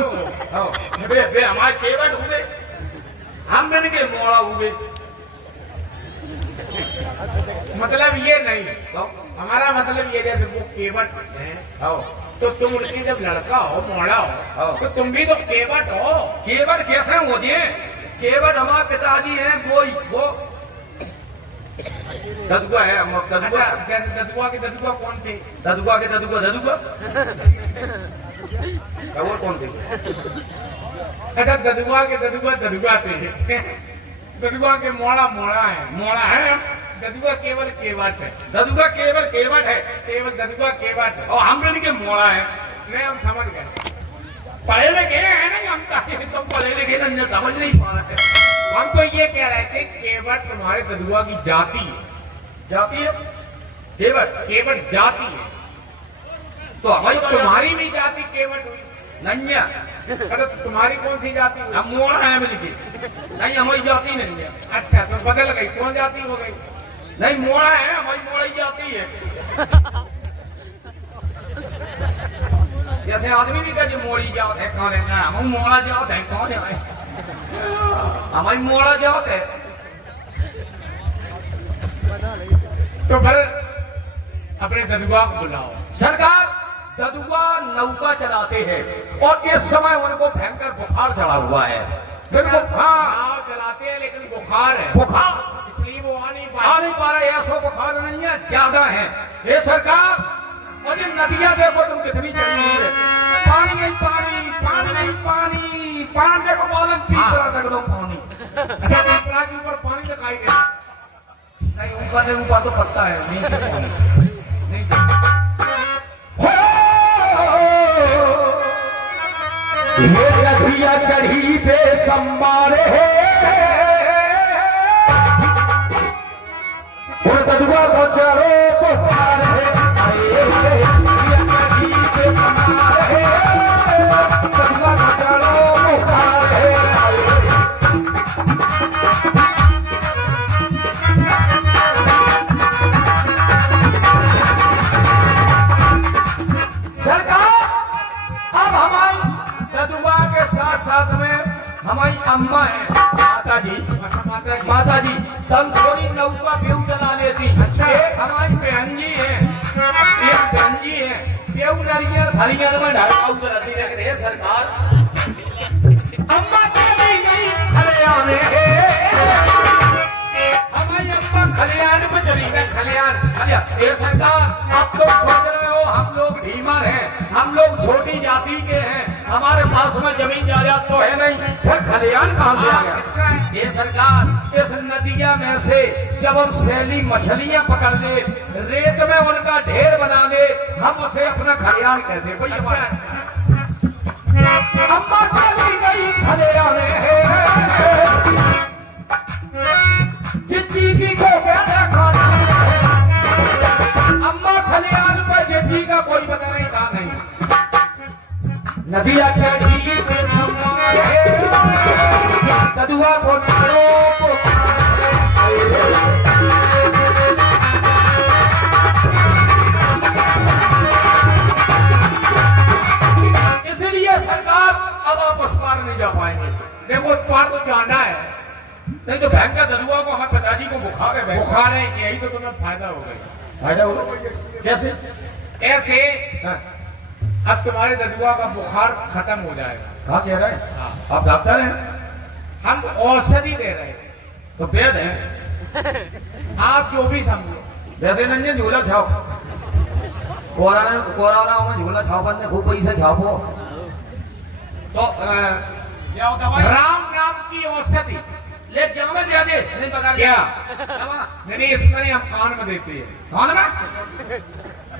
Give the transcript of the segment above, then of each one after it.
तो बे हमारे केवट हो गए, हम मैंने के मोड़ा हो गए। मतलब ये नहीं, हमारा मतलब ये जैसे वो केवट है तो तुम उनकी जब लड़का हो मोड़ा हो तो तुम भी तो केवट हो। केवट कैसे होती है? केवट हमारे पिताजी हैं, वो ददुआ है। हम ददुआ, अच्छा, जैसे ददुआ के ददुआ कौन थे? ददुआ के ददुआ वो कौन थे? अच्छा, ददुआ के ददुआ थे। ददुआ के मोड़ा है। मोड़ा है। ददुआ केवल केवट है। ददुआ केवल केवट है। केवल ददुआ केवट है। और हम के मोड़ा है। नहीं, हम समझ गए। पढ़े लिखे हैं नहीं हम, तो पढ़े लिखे नहीं, समझ नहीं पा रहे। हम तो ये कह रहे थे केवट तुम्हारे ददुआ की जाति है। जाती है केवट? केवट जाति है तो हमारी तो तुम्हारी भी जाति केवट हुई। नंगा। अरे तो तुम्हारी कौन सी जाति हुई? हम मोड़ा है मिलके, नहीं हमारी जाति नहीं है। अच्छा, तो बदल गई, कौन जाति हो गई? नहीं मोड़ा है, हमारी मोड़ा ही जाती है। जैसे आदमी भी कहते मोड़ी जात है, कौन है? हम मोड़ा जात है, कौन है? हमारी मोड़ा जात है। तो फिर अपने ददुआ को बुलाओ। सरकार, ददुआ नौका चलाते हैं और इस समय उनको भयंकर बुखार चढ़ा हुआ है। बिल्कुल नाव चलाते हैं लेकिन बुखार है, बुखार, इसलिए वो आ नहीं आ नहीं पा रहे। ऐसा बुखार नहीं है, ज्यादा है। ये सरकार, और ये नदियां देखो तुम कितनी चढ़ी हुई है। पानी नहीं पानी, पानी नहीं पानी, पानी देखो बालन पीपरा तक दो पानी। अच्छा, पिपरा के ऊपर पानी दिखाई दे। नहीं ऊपर से ऊपर तो पत्ता है, नहीं से पानी नहीं से। ये नदियां चढ़ी बेसंबारे और ददुआ को चढ़ो बुखार है। हमारी अम्मा है, माता जी तब थोड़ी नौका व्यू चला लेती। अच्छा। एक हमारी बहन जी है, एक बहन जी है, व्यू नरियर हरियर में ढाका उतरती रहती है। सरकार, अम्मा चली गई खलियान, हमारी अम्मा खलियान में चली गई। खलियान ये सरकार, आप लोग सोच रहे हो हम लोग ढीमर हैं, हम लोग छोटी जाति के हैं, हमारे पास में जमीन जायदाद तो है नहीं, फिर खलियान कहाँ से आ गया? ये सरकार, इस नदिया में से जब हम सैली मछलियां पकड़ ले, रेत में उनका ढेर बना ले, हम उसे अपना खलियान कहते। कोई अम्मा चली गई खलियान जिंदगी को क्या देखा, अम्मा खलियान पर जिंदगी का कोई पता नहीं था। नहीं नदिया चढ़ी ददुआ को चढ़ो इसलिए सरकार अब आप उस पार नहीं जा पाएंगे। देखो, उस पार तो जाना है, नहीं तो बहन का ददुआ को, हमारे पिताजी को बुखार है। बुखार है, यही तो तुम्हें फायदा हो गया। फायदा होगा कैसे? ऐसे अब तुम्हारे ददुआ का बुखार खत्म हो जाएगा। कहाँ कह रहे हैं? आप डॉक्टर हैं? हम औषधि दे रहे हैं। तो वेद हैं, आप जो भी समझो। वैसे नहीं झूला छाप, कोरोना में झूला छापन ने खूब पैसे छापो तो क्या होता है? राम नाम की औषधि ले क्या में दे दे, नहीं पकड़ क्या? नहीं, इसमें हम कान में देते हैं। कान में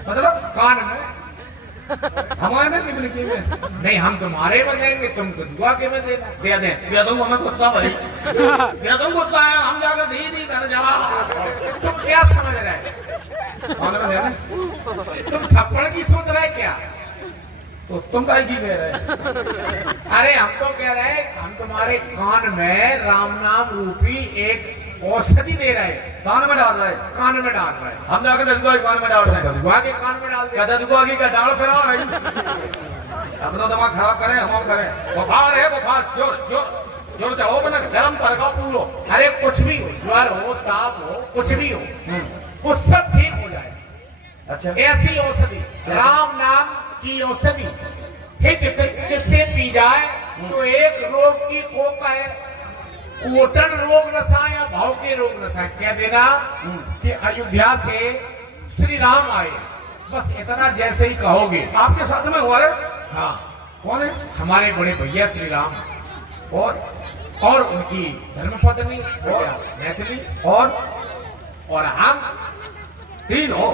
मतलब कान में, हमारे में की बिल्कुल में नहीं, हम तुम्हारे में देंगे, तुम ददुआ के में देना। दे दे हमें कुत्ता भाई, कुत्ता है, हम जाकर धी कर जावा। तुम क्या समझ रहे हो? तुम थप्पड़ की सोच रहे क्या? तो तुम काय की कह रहे? अरे हम तो कह रहे हैं, हम तुम्हारे कान में राम नाम रूपी एक औषधि दे रहे हैं। कान में डाल रहे? कान में डाल रहे हैं। हम जाकर ददुआ के कान में डाल रहे हैं। ददुआ के कान में डाल दे। ददुआ की का डाल फिरा अपना दिमाग खराब करें हम करें। बुखार है बुखार, जोर जोर जोर चाहो बना गरम करगा पूरो। अरे कुछ भी हो, ज्वर हो, ताप हो, कुछ भी हो, वो सब ठीक हो जाए। अच्छा, ऐसी औषधि, राम नाम की औषधि है, जिससे पी जाए तो एक रोग की को कहे कोटन रोग नशा या भाव के रोग नशा कह देना कि अयोध्या से श्री राम आए, बस इतना जैसे ही कहोगे। आपके साथ में हुआ रे? हाँ, कौन है? हमारे बड़े भैया श्री राम और उनकी धर्मपत्नी मैथिली और हम तीन हो।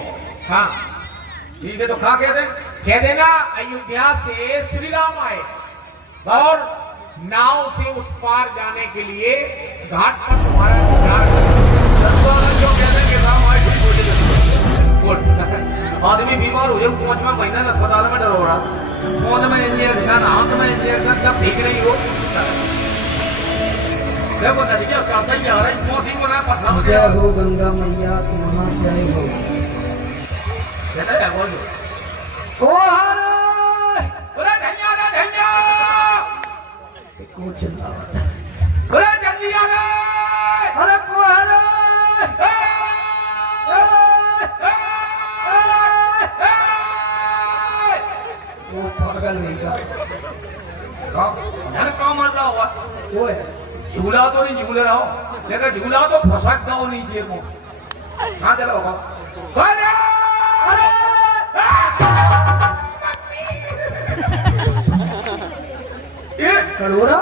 हाँ, ठीक है, तो खा के दे। कह देना अयोध्या से श्री राम आए और नाव से उस पार जाने के लिए घाट पर तुम्हारा इंतजार जो कहते हैं कि राम आए ठीक हो जाए। आदमी बीमार हो जाए 5वां महीना अस्पताल में डरो रहा, फोन में इंजेक्शन, हाथ में इंजेक्शन, तब ठीक नहीं हो। देखो नजरिया करता ही आ रहा है, मौसी बना पत्थर जय हो गंगा मैया तुम्हारा जय हो। कहता है बोल ओ हरे बोला धन्या ना धन्या, को चिल्लावत बोला जल्दी आ रे। अरे को हरे वो पागल नहीं का घर काम मर रहा हुआ। वो है झूला तो नहीं झूले रहा हो, लेकिन झूला तो फसकता हो नीचे को। कहाँ चला होगा? अरे ये कड़ोरा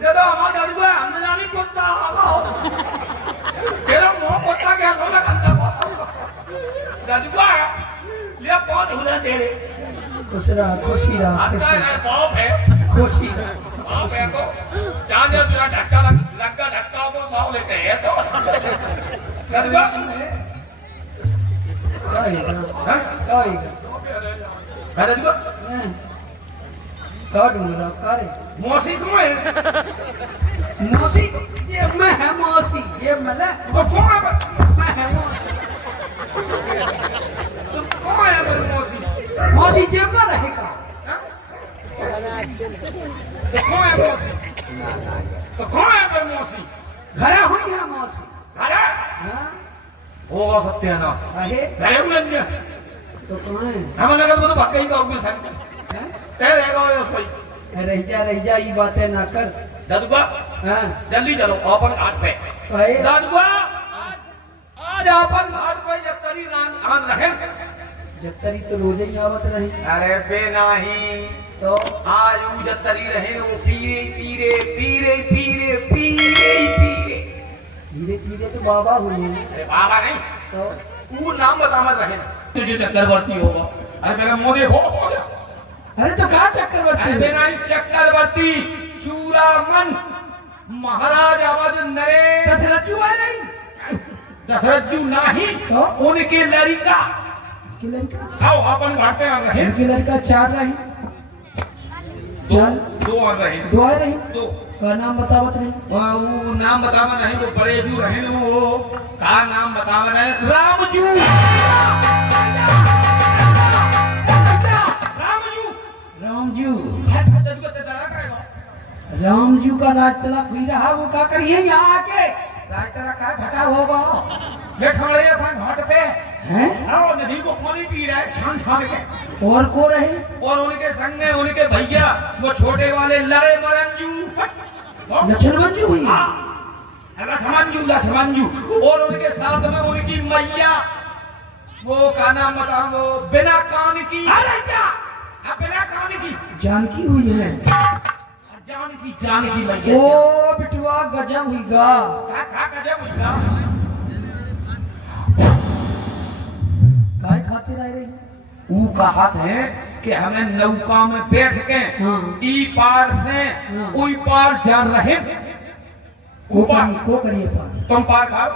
तेरा हमारा डर गया, हमने जानी कुत्ता आगा तेरा मुंह कुत्ता क्या सोना करता डर गया। ले बहुत झूले तेरे खुशरा खुशीरा आता है बाप है, खुशी बाप है को चांद सुना धक्का लगा धक्का को सौ लेते हैं तो डर गया। काएगा काएगा डर गया। का ढूंढ कारे मौसी तुम है मौसी ये मैं है मौसी ये मले तो कौन है? मैं है मौसी तो कौन है मेरी मौसी? मौसी जेब में रहेगा तो कौन है मौसी? तो कौन है मेरी मौसी? घरे हुई है मौसी अरे हाँ होगा सत्यानाश। अहे घरे उलझ गया, तो कहाँ है हमें लगा तो भाग गई तो सर हैं? तय रहेगा वो उसको रह जा ये बातें ना कर दादुआ हाँ जल्दी चलो अपन घाट पे। भाई दादुआ आज अपन घाट पे जब तरी रान रहे जत्तरी तो रोज ही आवत रही अरे बे नहीं तो आज वो जब तरी रहे वो पीरे पीरे पीरे पीरे पीरे पीरे धीरे धीरे तो बाबा हुए हैं अरे बाबा नहीं तो वो नाम बता मत रहे तुझे चक्रवर्ती होगा। अरे मेरा मुंह देखो अरे तो कहा चक्रवर्ती अरे बेनाई चक्रवर्ती चूड़ामन महाराज आवाज नरेश दशरथजू आ नहीं दशरथ जी नहीं तो उनके लड़का की लड़का आओ अपन घाट पे आ रहे उनकी लड़का चार रही चार दो आ रहे दो आ रही दो का नाम बतावत रही वो नाम बतावा नहीं वो बड़े जू रहे वो का नाम बतावा नहीं रामजू रामजू रामजू का राज चला हुई रहा वो क्या करिए यहाँ आके राज तेरा का भटा होगा ये ठमड़े अपन घाट पे हैं आओ नदी को पानी पी रहा है छान छान के और को रही और उनके संग में उनके भैया वो छोटे वाले लड़े मरंजू लक्ष्मणजू हुई लक्ष्मणजू और उनके साथ में उनकी मैया वो का नाम बता वो बिना कान की बिना कान की जानकी हुई है जानकी मैया ओ बिटवा गजब हुई गा खा गजब हुई ना काय खातिर आए रही ऊ का हाथ है कि हमें नौका में बैठ के हाँ। ई पार से हाँ। उई पार जा रहे को करिए पार तुम पार खाओ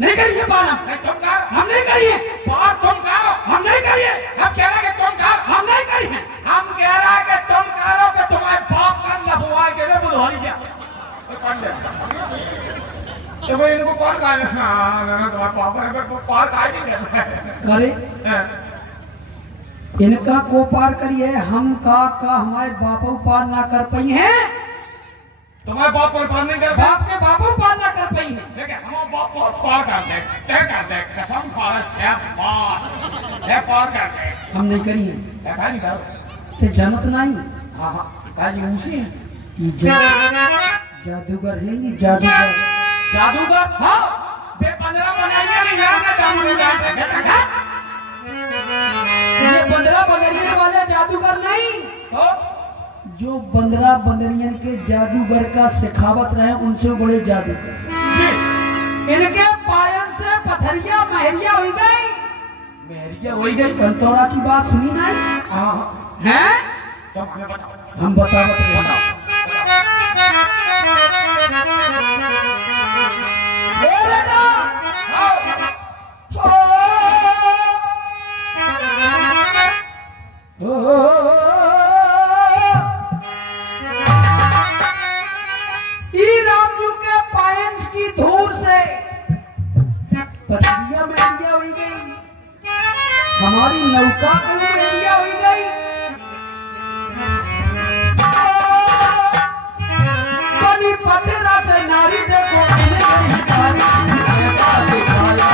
नहीं करिए पार हम नहीं तुम खाओ हम नहीं करिए पार तुम खाओ हम नहीं करिए हम कह रहे कि तुम खाओ हम नहीं करिए हम कह रहे कि तुम करो कि तुम्हारे बाप का लफुआ के लिए बुलवाई क्या तो भाई इनको कौन खा ले तुम्हारे पापा ने पार खा नहीं करता करे इनका को पार करिए, हम का हमारे बापू पार ना कर पाई है। तुम्हारे बाप पर पार नहीं कर बाप के बापू पार ना कर पाई है। लेकिन हम बाप पर पार कर दे, तय कर दे, कसम खाना शेफ पार, ये पार कर दे। हम नहीं करी है, देखा नहीं कर। ते जनत नहीं। हाँ हाँ, काजी ऊँची है। ये जादूगर है, ये जादूगर। जादूगर? हाँ। बे 15 बनाइए नहीं यार ना जादूगर है। ये 15 बंदरियन वाले जादूगर नहीं, तो जो 15 बंदरियन के जादूगर का सिखावत रहे उनसे बड़े जादूगर। इनके पायन से पथरिया महरिया हो गई। मेहरिया हो गई। कंतौरा की बात सुनी नहीं? हाँ हैं? तो हमें बताओ। हम बतावत रहे। ए बेटा, आओ। रामजू के पायंस की धूल से पथरिया मेरिया हुई गई, हमारी नौका को मेरिया हुई गई। बनी पटेरा से नारी देखो नहीं तारी, ऐसा दिखाया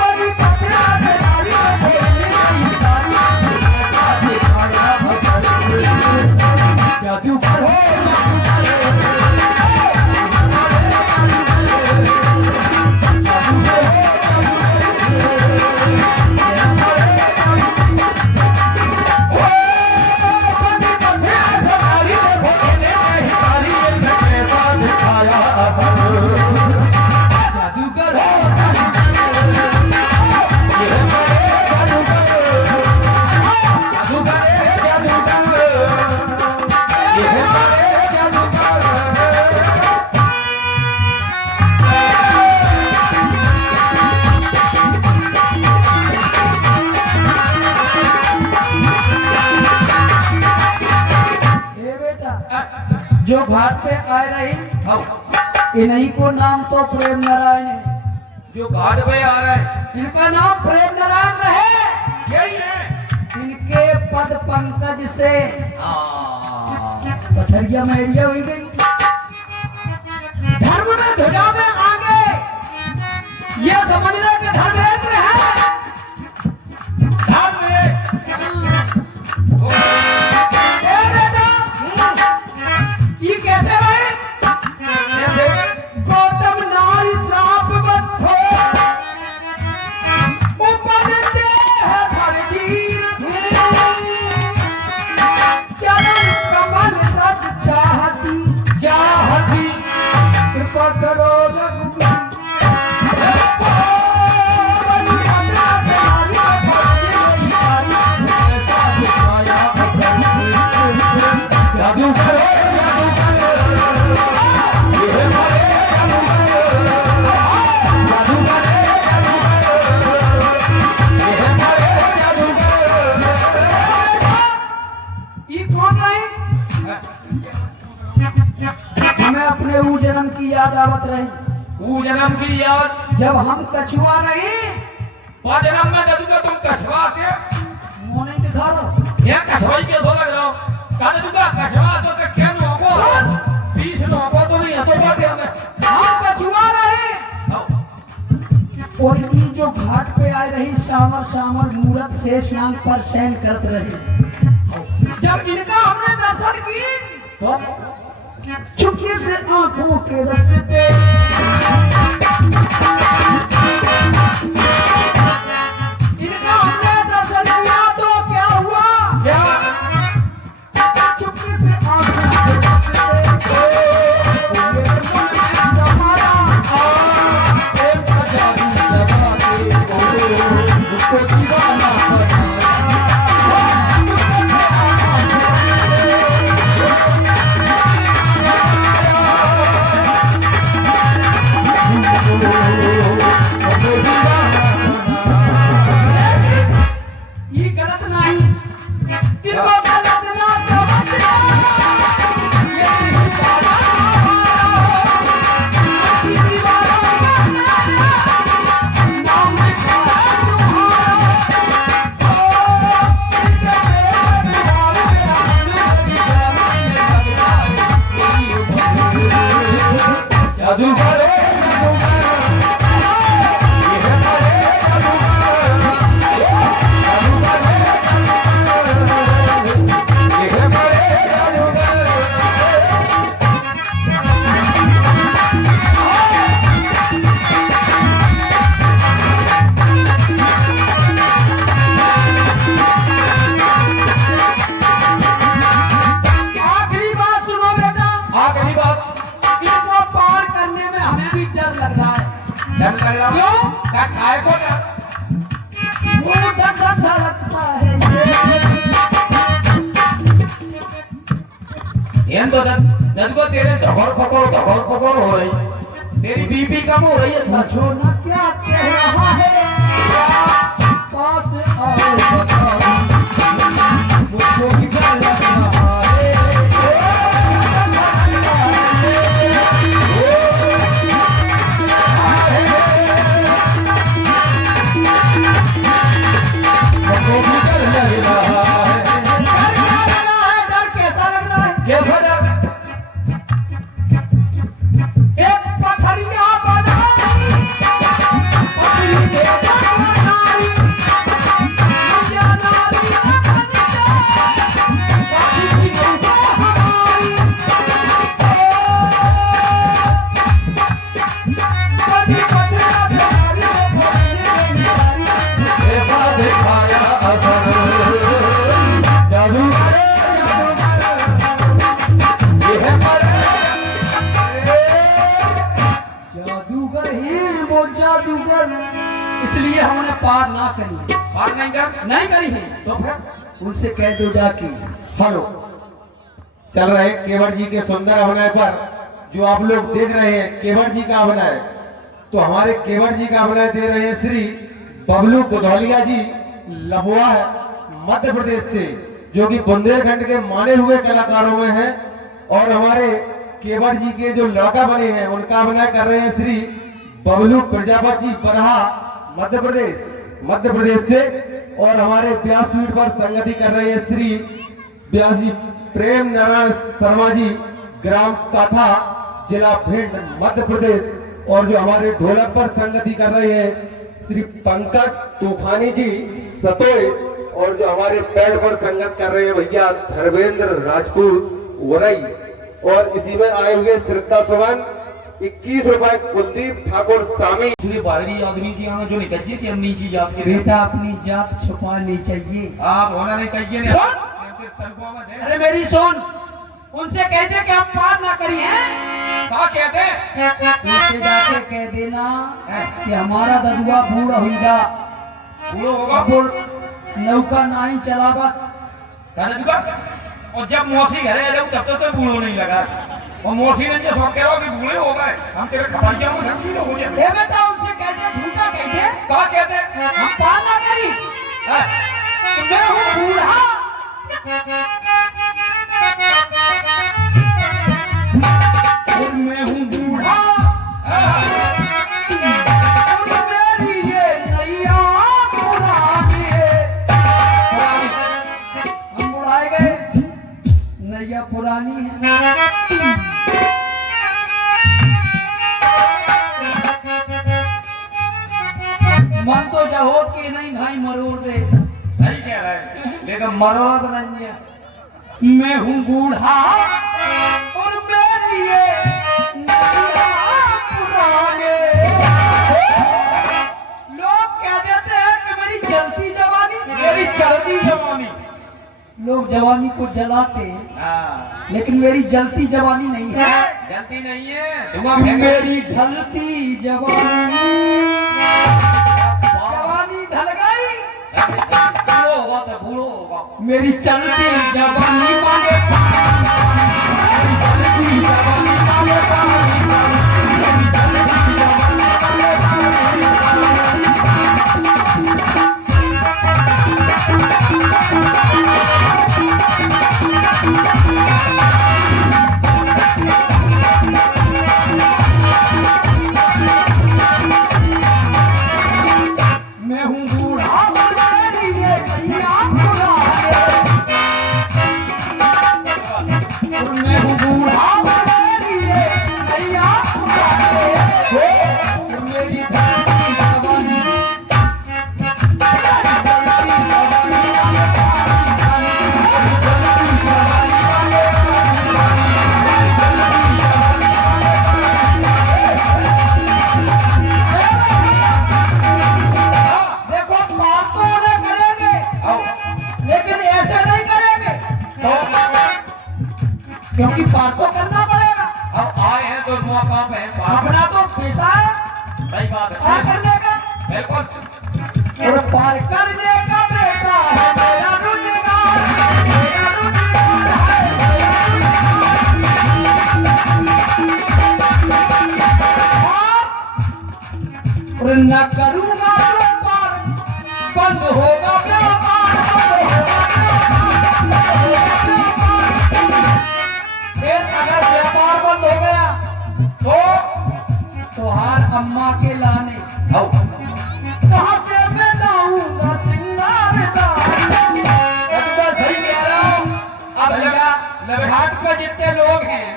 बनी पटेरा से नारी देखो नहीं तारी, ऐसा दिखाया जादूगर हो जो घाट पे आए रही, इन्हीं को नाम तो प्रेम नारायण है। जो घाट पे आ रहा है, इनका नाम प्रेम नारायण रहे। यही है। इनके पद पंकज से पथरिया मेरिया हुई गई। धर्म में ध्वजा में आगे ये समझने के धर्मेंद्र है। धर्म में ये कैसे रहे? कैसे? गौतम नारी श्राप बस हो, उपजते है धरतीर, चरण कमल रज चाहती, कृपा करो रघुवीर। हमें अपने ऊ जन्म की याद आवत रही। वो जन्म की याद जब हम कछुआ रहे, वो जन्म में जब तुम कछुआ थे, मुंह नहीं दिखा रहा। ये कछुआई के सो लग रहा हो। कद तुका कछुआ तो के क्या नोको, 20 नोको तो नहीं है तो बात है। हम कछुआ रहे और ये जो घाट पे आई रही श्यामर श्यामर मूरत से श्याम पर शयन करत रहे। जब इनका हमने दर्शन की तो चुपके से आंखों के रस्ते इनका हमने दर्शन किया तो क्या हुआ? क्या? चुपके से आंखों के रस्ते हमारा प्रेम का जादू लगा के उसको दीवाना बना। ये गलत नहीं, इनको गलत ना समझना। ये दीवाना हमारा, ये दीवाना नाम तो जद को तेरे धगड़ पकड़ हो रही, तेरी बीपी कम हो रही है। समझो ना क्या कह रहा है, पास आओ बताओ, मुझको भी डर लग रहा है। मुझको भी डर लग रहा है। डर कैसा लग रहा है? कैसा डर? एक पथरिया बनाई, पथरी से बनाई, मुझे नारी बाकी की नौका हमारी। कभी पथरा प्यारी हो बोलने नारी, ऐसा दिखाया असर जादू ये है जादूगर ही वो जादूगर, इसलिए हमने पार ना करी, बात नहीं कर। नहीं करी है। तो फिर उनसे कह दो जाके। हेलो, चल रहे केवट जी के सुंदर अभिनय पर जो आप लोग देख रहे हैं केवट जी का अभिनय, तो हमारे केवट जी का अभिनय दे रहे हैं श्री बबलू बुधौलिया जी, लबुआ है मध्य प्रदेश से, जो कि बुंदेलखंड के माने हुए कलाकारों में हैं। और हमारे केवट जी के जो लड़का बने हैं उनका अभिनय कर रहे हैं श्री बबलू प्रजापति जी, बरहा मध्य प्रदेश से। और हमारे व्यास पीठ पर संगति कर रहे हैं श्री व्यास जी प्रेम नारायण शर्मा जी, ग्राम काथा, जिला भिंड, मध्य प्रदेश। और जो हमारे ढोलक पर संगति कर रहे हैं श्री पंकज तूफानी जी, सतोय। और जो हमारे पैड पर संगत कर रहे हैं भैया धर्मेंद्र राजपूत, वरई। और इसी में आए हुए श्रद्धा सवन 21 रुपए कुलदीप ठाकुर स्वामी। इसलिए बाहरी आदमी की आंख जो निकल जी कि हम नीची जात के बेटा अपनी जात छुपानी चाहिए। आप होना नहीं कहिए नहीं। सुन! अरे मेरी सुन, उनसे कह दे कि हम पार ना करी हैं। क्या कहते? उनसे जाके कह देना कि हमारा ददुआ बूढ़ा हुईगा, बूढ़ो होगा अब नौका नहीं चलावा। दुका। और जब मौसी घरे आ जाऊं तब तो बूढ़ो नहीं लगा, और मौसी ने जो सब कह रहा कि बूढ़े हो गए, हम तेरे खबरिया में घसी लोग हो जाए। ए बेटा उनसे कह दे, झूठा कह दे। क्या कहते? हम पार ना करी, मैं हूँ बूढ़ा। और मैं हूँ बूढ़ा, और मेरी ये नैया पुरानी है। हम बुढ़ाए गए, नैया पुरानी है। मन तो जहोत के नहीं भाई मरोड़ दे। सही कह रहा है, लेकिन मरोड़ नहीं है। मैं हूँ बूढ़ा और मेरी ये नैया पुराने। लोग कह देते हैं कि मेरी जलती जवानी, मेरी चलती जवानी। लोग जवानी को जलाते हैं, हाँ, लेकिन मेरी जलती जवानी नहीं है। जलती नहीं है। मेरी ढलती जवानी, जवानी ढल गई, बूढ़ो होगा तो बूढ़ो होगा। मेरी चलती जवानी मांगे पानी, मेरी चलती जवानी मांगे पानी, मेरी चलती जवानी मांगे मैं हूँ बूढ़ा और मेरी ये नैया पुराने। और मैं हूँ बूढ़ा और मेरी ये नैया पुराने। और मेरी ढलती जवानी, मेरी ढलती जवानी मांगे पानी, मेरी ढलती जवानी मांगे पानी, मेरी ढलती जवानी देखो पार तो उन्हें करेंगे, लेकिन ऐसे नहीं करेंगे, क्योंकि पार तो करना पड़ेगा। अब आए हैं तो मौका पे अपना तो पैसा है सही बात है। पार करने का, बिल्कुल। और पार करने का पैसा है मेरा रोजगार, मेरा रोजगार है, मेरा रोजगार। न करूंगा व्यापार, बंद होगा व्यापार, फिर अगर व्यापार बंद हो गया तो तुहार अम्मा के लाने कहां से मैं लाऊंगा सिंगार सही कह रहा हूं। अब घाट पर जितने लोग हैं,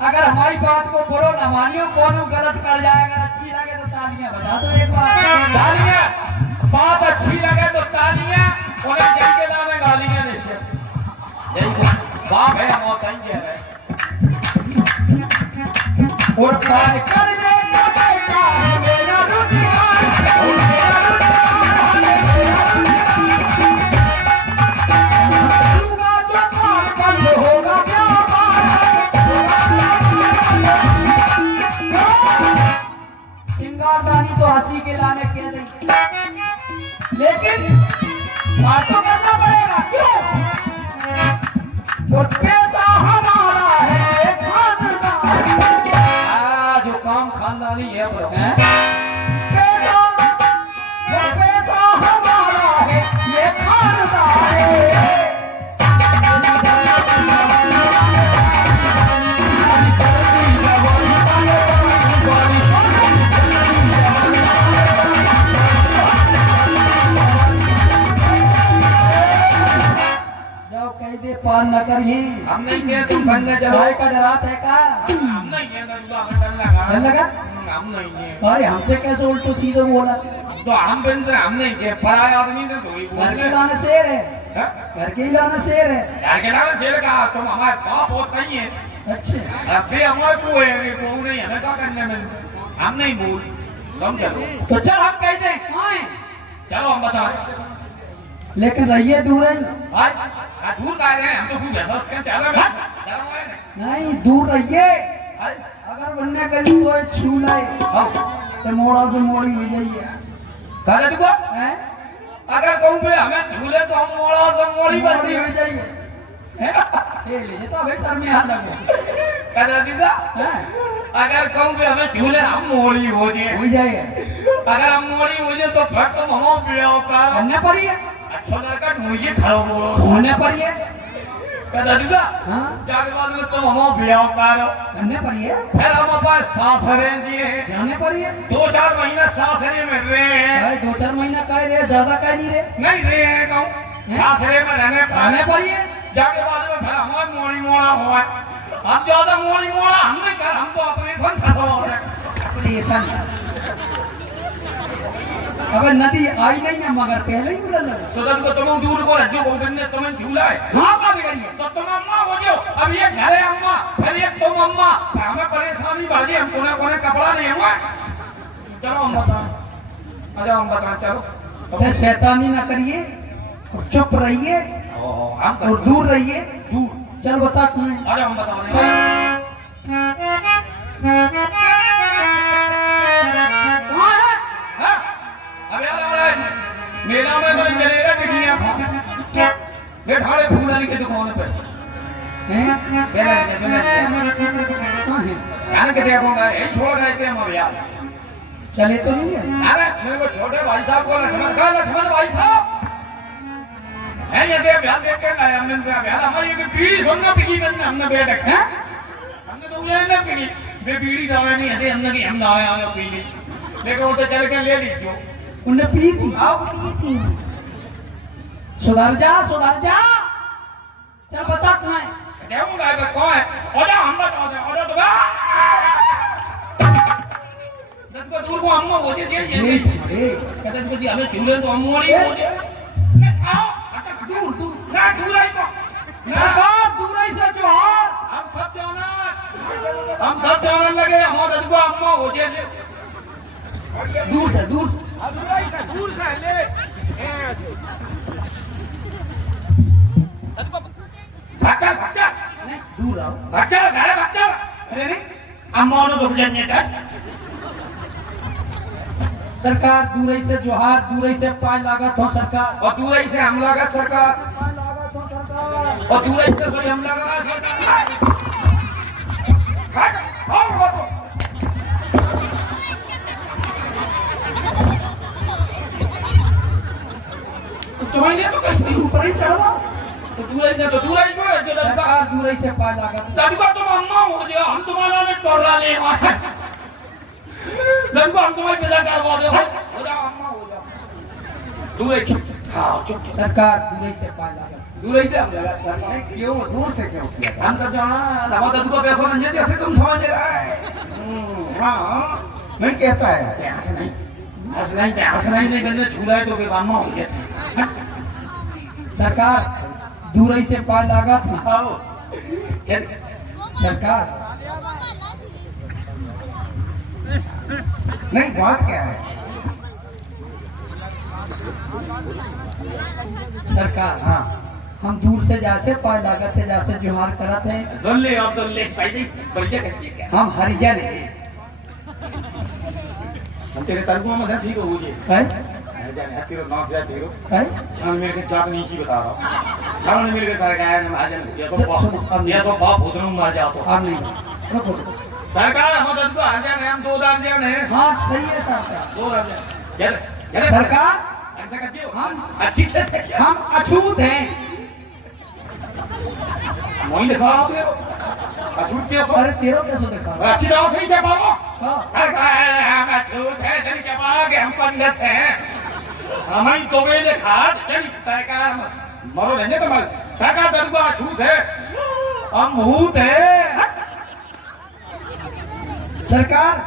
अगर हमारी बात को बोलो न मानियो, कौन गलत कर जाए, अगर अच्छी लगे तो तालियां बजा दो एक बार। तालियां, बात अच्छी लगे तो तालियां, उन्हें जल के लाने गालियां नहीं, बाप है मौत आई है और कार्य कर दे बेटा है मेरा रुझान, मेरा रुझान, दूंगा जो पार बंद होगा सिंगारदानी तो हंसी के लाने कह देंगे, लेकिन बात तो करना पड़ेगा। क्यों? वो पैसा हमारा है खानदान, जो काम खानदानी है वो है। वो पैसा हमारा है, ये खानदान है। दे पार न करिए, हम नहीं किए, तुम संग चलो का डरात है का? हम नहीं है, डर लगा हम नहीं है। अरे हमसे कैसे उल्टो सीधे बोला? तो हम बिन से हम नहीं किए, पराए आदमी ने तो ही घर के बोल लाने शेर है, हैं? घर के ही लाने शेर है। यार के नाम शेर का तुम हमारे बाप होत नहीं है, अच्छा अब भी हमारे पुए हैं, को नहीं हमें क्या करने में, हम नहीं बोल, तुम चलो तो चल हम कहते हैं कहाँ है? चलो हम बता लेकिन रहिए दूर है, आज दूर का रहे हैं, हम तो कुछ ऐसा उसका चला है नहीं दूर रहिए। अगर बनने कहीं तो छू लाए तो मोड़ा से मोड़ी हो जाइए। कहा तुमको हैं? अगर कहूँ भी हमें झूले तो हम मोड़ा से मोड़ी बन मोड़ी हो जाइए। हैं? ये ले तो भाई सर में हाथ लगो। कहा दीदा हैं? अगर कहूँ भी हमें झूले हम मोड़ी हो जाए, हो जाएगा। अगर हम मोड़ी हो जाए तो फिर तुम हम बियाह कर करने पर ही है, अच्छा लड़का मुझे खड़ो बोलो होने पर ही है। कहता दीदा हाँ जाके बाद में तुम हम बियाह कर करने पर ही है, फिर हम अपने सासरे दिए हैं, जाने पर ही है। 2-4 महीना सासरे में रहे हैं, भाई 2-4 महीना कह रहे, ज्यादा कह नहीं रहे, नहीं रहे हैं कहूँ सासरे में रहने रहने पर ही है। जाके बाद में फिर हमारे मोड़ी मोड़ा हुआ, हम ज्यादा मोड़ी मोड़ा हम नहीं कर, हम तो ऑपरेशन खत्म हो रहे ऑपरेशन। अब नदी आई नहीं है मगर पहले ही उड़न लगा। तो तुमको तुम दूर को रज्जो बोल ने तुम झूला है हाँ का बिगड़ी है? तो तुम अम्मा हो जाओ, अब ये घर है अम्मा, फिर ये तुम अम्मा, हमें परेशानी बढ़ी, हम कोने कोने कपड़ा नहीं हुआ। चलो हम बता, अच्छा हम बता चलो फिर शैतानी ना करिए और चुप रहिए हम और दूर रहिए। दूर चल बता तुम्हें। अरे हम बता रहे हैं कहाँ है? हाँ? अब यार आ रहा है मेला में तो चलेगा टिकियां बैठाड़े फूल वाली की दुकान पे हैं? कहाँ है? जाने के देखूंगा यही छोड़ गए थे हम अब यार। चले तो नहीं है? अरे मेरे को छोटे भाई साहब को लक्ष्मण कहा, लक्ष्मण भाई साहब है ये दे बयान देख के गए हमने उनका बयान, हमारी ये पीढ़ी सुनना पिकी करने हमने बैठ हैं, हमने तो उन्हें ना पीढ़ी बे पीढ़ी दावे नहीं है हमने कि हम दावे आवे पीढ़ी, लेकिन वो तो चल के ले लीजिए उनने पी थी। आओ सुधर जा सुधर जा। चल बता कहाँ है? कहूंगा बे कौन है, और हम बता दे और तो दस को दूर को अम्मा हो जाए ये कहते हैं कि हमें झूले तो हम मोड़ी हो जाए आओ अच्छा दूर दूर ना दूर आई तो सरकार दूर ही से जोहार। हम सब जाने लगे हमारे दस को अम्मा हो जाए दूर से दूर से दूर से ले भाषा भाषा नहीं दूर आओ। भाषा घर भाषा अरे नहीं अम्मा ने दुख जाने था सरकार दूर ही से जोहार, दूर ही से पाय लागत हो सरकार, और दूर ही से हमला का सरकार, और दूर ही से सोई हमला का सरकार तुम्हें तो कैसे ऊपर ही चढ़वा तो दूर ही से तो दूर ही जो है जो लड़का सरकार दूर से पार लागत लड़का तुम अम्मा हो जाए हम तुम्हारा में टोरा ले आए लड़का हम तुम्हारे पिता करवा दे हो जाओ अम्मा हो जाओ दूर ही चुप हाँ चुप सरकार दूर से पार लागत दूर ही से हम लगा सरकार क्यों दूर से क्यों किया हम तब जाना हमारा दादू का पैसा नहीं है जैसे तुम समझ रहे हैं हाँ नहीं कैसा है ऐसे नहीं मैंने छूला है तो बेबामा हो जाते सरकार दूर से पार लागत आओ सरकार नहीं बात क्या है सरकार हाँ हम दूर से जैसे पार लागत है जैसे जोहार करत है सुन ले आप सुन ले सही बढ़िया करके क्या हम हरिजन हैं हम तेरे तर्कों में दस ही को हो जाए हैं? तेरे नौ से तेरे हैं? शाम मेरे के जात नीचे बता रहा हूँ शाम ने मिल के सारे गाय ने महाजन ये सब बाप उतरू मर जाओ तो आप नहीं रुको सरकार हम दादू को अर्जन है हम 2 दर्जन है हाँ सही है सरकार 2 दर्जन सरकार ऐसा करते हो हम अच्छी खेत क्या हम अछूत हैं वही दिखा रहा हूँ तुझे अछूत कैसे अरे तेरो कैसे दिखा रहा अच्छी तरह से नहीं क्या बाबा हाँ सरकार हम अछूत है चल के बाग हम पंडित हैं हमें तो वे देखा चल सरकार मरो नहीं तो मर सरकार दरबार अछूत है हम भूत है सरकार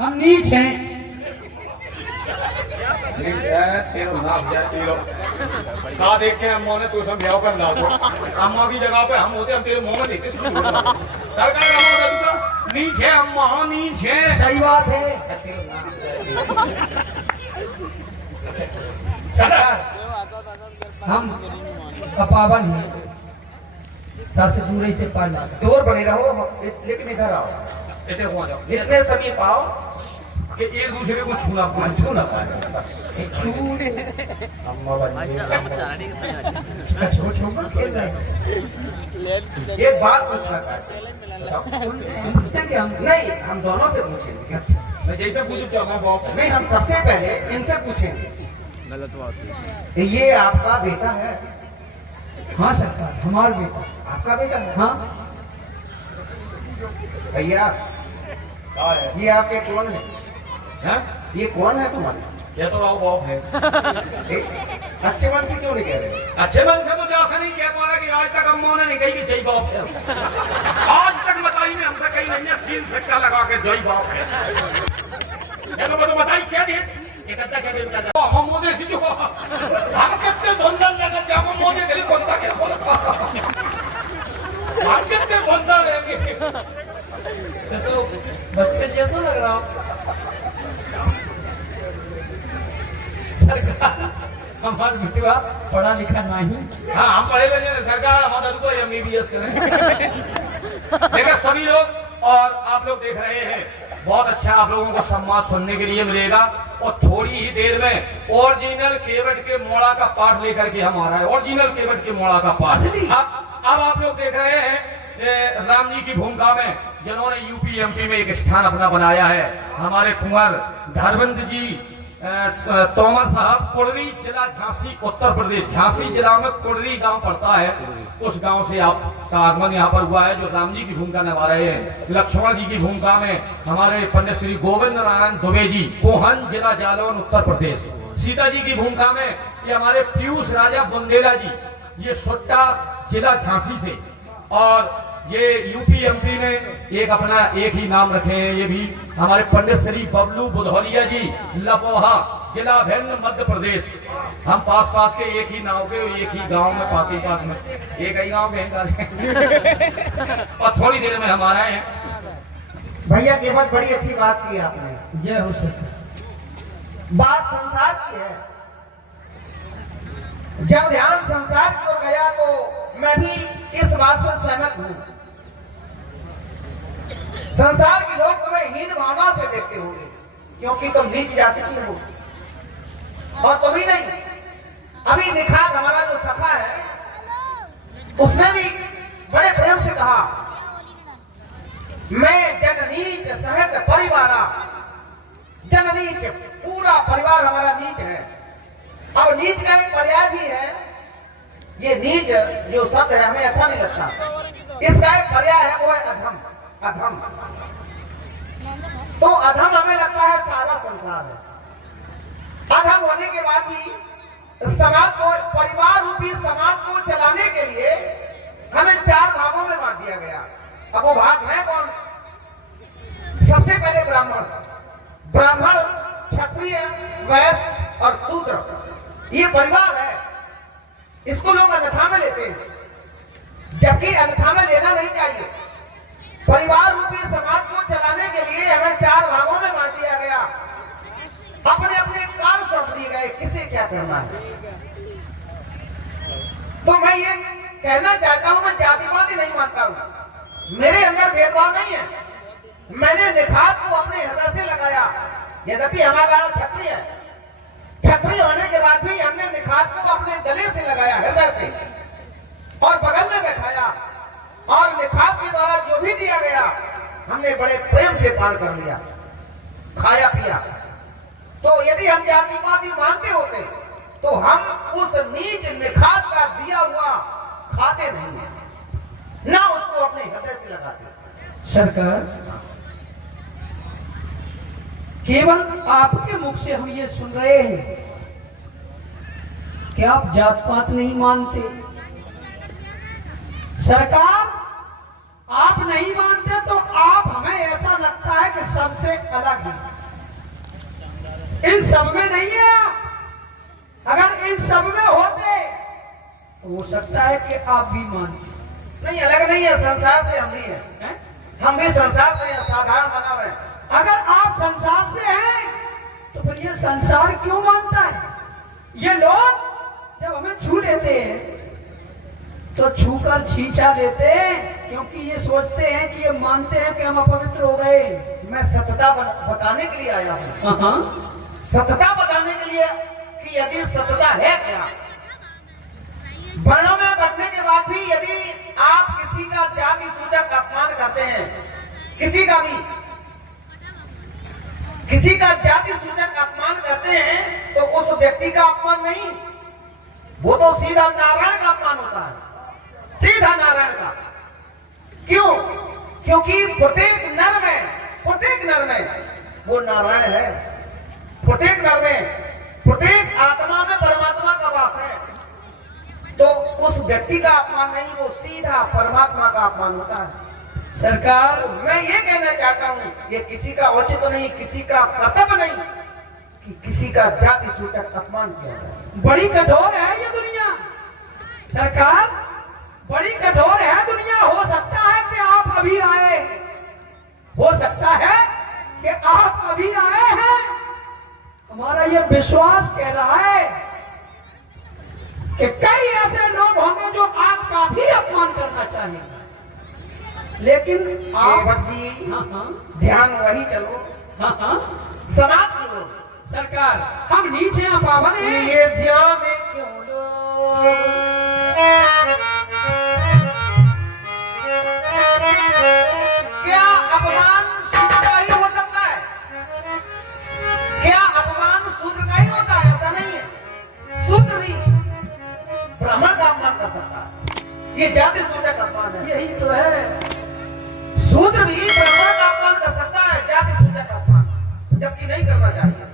हम नीच हैं तेरो नाम क्या तेरो का देख के अम्मा ने तू समझाओ कर ला दो अम्मा की जगह पे हम होते हम तेरे मुंह में देखे सरकार अम्मा दरबार नीचे अम्मा नीचे सही बात है सरकार हम अपावन हैं तार से दूर से पार लागत दूर बने रहो लेकिन इधर आओ इतने को आ जाओ इतने समीप आओ कि एक दूसरे को छूना पाए खेल रहे हैं एक बात पूछना चाहते पूछते हैं कि हम नहीं हम दोनों से पूछेंगे मैं जैसे पूछू चाहूँ बाप नहीं हम सबसे पहले इनसे पूछेंगे ये आपका बेटा है हाँ सरकार हमारा बेटा आपका बेटा है हाँ भैया ये आपके कौन है हैं ये कौन है तुम्हारे क्या तो राव बाप है ए, अच्छे मन से क्यों नहीं कह रहे अच्छे मन से मुझे ऐसा नहीं कह पा रहा कि आज तक अम्मा ने नहीं कही कि जय बाप है आज तक बताई ने हमसे कही नहीं है सील सच्चा लगा के जय बाप है ये तो बताई क्या दे एक अद्दा क्या दे हम मोदे से जो हम कितने सुंदर लगे जब हम मोदे के लिए कोंता के बोलता हम कितने सुंदर रहेंगे तो बच्चे जैसा लग रहा हो सरकार हमारा बेटा पढ़ा लिखा नहीं हाँ हम पढ़े हुए नहीं सरकार हमारा दादू को MBBS करें देखा सभी लोग और आप लोग देख रहे हैं बहुत अच्छा आप लोगों को संवाद सुनने के लिए मिलेगा और थोड़ी ही देर में ओरिजिनल केवट के मोड़ा का पाठ लेकर के हम आ रहा है ओरिजिनल केवट के मोड़ा का पाठ अब आप लोग देख रहे हैं राम जी की भूमिका में जिन्होंने यूपी MP में एक स्थान अपना बनाया है हमारे कुंवर धर्मेंद्र जी तोमर साहब कुड़री जिला झांसी उत्तर प्रदेश झांसी जिला में कुड़री गांव पड़ता है उस गांव से आपका आगमन यहाँ पर हुआ है जो राम जी की भूमिका निभा रहे हैं लक्ष्मण जी की भूमिका में हमारे पंडित श्री गोविंद नारायण दुबे जी कोहन जिला जालौन उत्तर प्रदेश सीता जी की भूमिका में ये हमारे पीयूष राजा बुंदेला जी ये सुट्टा जिला झांसी से और ये यूपी MP में एक अपना एक ही नाम रखे हैं ये भी हमारे पंडित श्री बबलू बुधौलिया जी लपोहा जिला भिन्न मध्य प्रदेश हम पास के एक ही नाव के एक ही गांव में पास में एक ही गांव के और थोड़ी देर में हम आ रहे हैं भैया केवट बड़ी अच्छी बात की आपने जय हो सके बात संसार की है जब ध्यान संसार की ओर गया तो मैं भी इस बात से सहमत हूं संसार के लोग तुम्हें हीन भावना से देखते होंगे क्योंकि तुम नीच जाति की हो और तुम ही नहीं अभी निखात हमारा जो सखा है उसने भी बड़े प्रेम से कहा मैं जननीच सहत परिवारा जननीच पूरा परिवार हमारा नीच है अब नीच का एक पर्याय भी है। ये नीच जो शब्द है हमें अच्छा नहीं लगता। इसका एक पर्याय है, वो है अधम। अधम तो अधम हमें लगता है सारा संसार है। अधम होने के बाद भी समाज को, परिवार रूपी समाज को चलाने के लिए हमें 4 भागों में बांट दिया गया। अब वो भाग है कौन? सबसे पहले ब्राह्मण। ब्राह्मण, क्षत्रिय, वैश्य और शूद्र, ये परिवार है। इसको लोग अन्यथा में लेते हैं, जबकि अन्यथा में लेना नहीं चाहिए। परिवार रूपी समाज को चलाने के लिए हमें 4 भागों में बांट दिया गया। अपने अपने कार्य सौंप दिए गए, किसे क्या करना है। तो मैं ये कहना चाहता हूं, मैं जातिवादी नहीं मानता हूं, मेरे अंदर भेदभाव नहीं है। मैंने निखात को अपने हृदय से लगाया। यद्यपि हमारा क्षत्रिय है, क्षत्रिय होने के बाद भी हमने निखात को अपने गले से लगाया, हृदय से, और बगल में बैठाया, और निखात के द्वारा जो भी दिया गया हमने बड़े प्रेम से पान कर लिया, खाया पिया। तो यदि हम जातिवादी मानते होते तो हम उस नीच निखात का दिया हुआ खाते नहीं, ना उसको अपने हृदय से लगाते। सरकार, केवल आपके मुख से हम ये सुन रहे हैं कि आप जात पात नहीं मानते। सरकार, आप नहीं मानते तो आप, हमें ऐसा लगता है कि सबसे अलग है। इन सब में नहीं है। अगर इन सब में होते तो हो सकता है कि आप भी मानते। नहीं, अलग नहीं है, संसार से हम नहीं है। हम भी संसार से हैं, साधारण मानव है। अगर आप संसार से हैं तो फिर ये संसार क्यों मानता है? ये लोग जब हमें छू लेते हैं तो छूकर छींचा लेते हैं, क्योंकि ये सोचते हैं कि ये मानते हैं कि हम अपवित्र हो गए। मैं सत्यता बताने के लिए आया हूँ। सत्यता बताने के लिए कि यदि सत्यता है क्या। वर्णों में बंटने के बाद भी यदि आप किसी का जाति सूचक अपमान करते हैं, किसी का जाति सूचक अपमान करते हैं, तो उस व्यक्ति का अपमान नहीं, वो तो सीधा नारायण का अपमान होता है, सीधा नारायण का। क्यों? क्योंकि प्रत्येक नर में वो नारायण है। प्रत्येक नर में, प्रत्येक आत्मा में परमात्मा का वास है। तो उस व्यक्ति का अपमान नहीं, वो सीधा परमात्मा का अपमान होता है। सरकार, तो मैं ये कहना चाहता हूँ, ये किसी का औचित नहीं, किसी का कर्तव्य नहीं कि किसी का जाति सूचक अपमान किया जाए। बड़ी कठोर है ये दुनिया। सरकार, बड़ी कठोर है दुनिया। हो सकता है कि आप अभी आए, हो सकता है कि आप अभी आए हैं। हमारा ये विश्वास कह रहा है कि कई ऐसे लोग होंगे जो आपका भी अपमान करना चाहेंगे, लेकिन आप केवट जी, हाँ, ध्यान वही चलो, समाज की ओर। सरकार, हम नीचे हैं, पावन हैं। ये जाने क्यों लोग क्या अपमान शूद्र का ही हो सकता है? क्या अपमान शूद्र का ही होता है? ऐसा नहीं है। शूद्र भी ब्राह्मण का अपमान कर सकता है, ये जाति सूचक अपमान है। यही तो है। शूद्र भी ब्राह्मण का अपमान कर सकता है, जाति सूचक अपमान, जबकि नहीं करना चाहिए।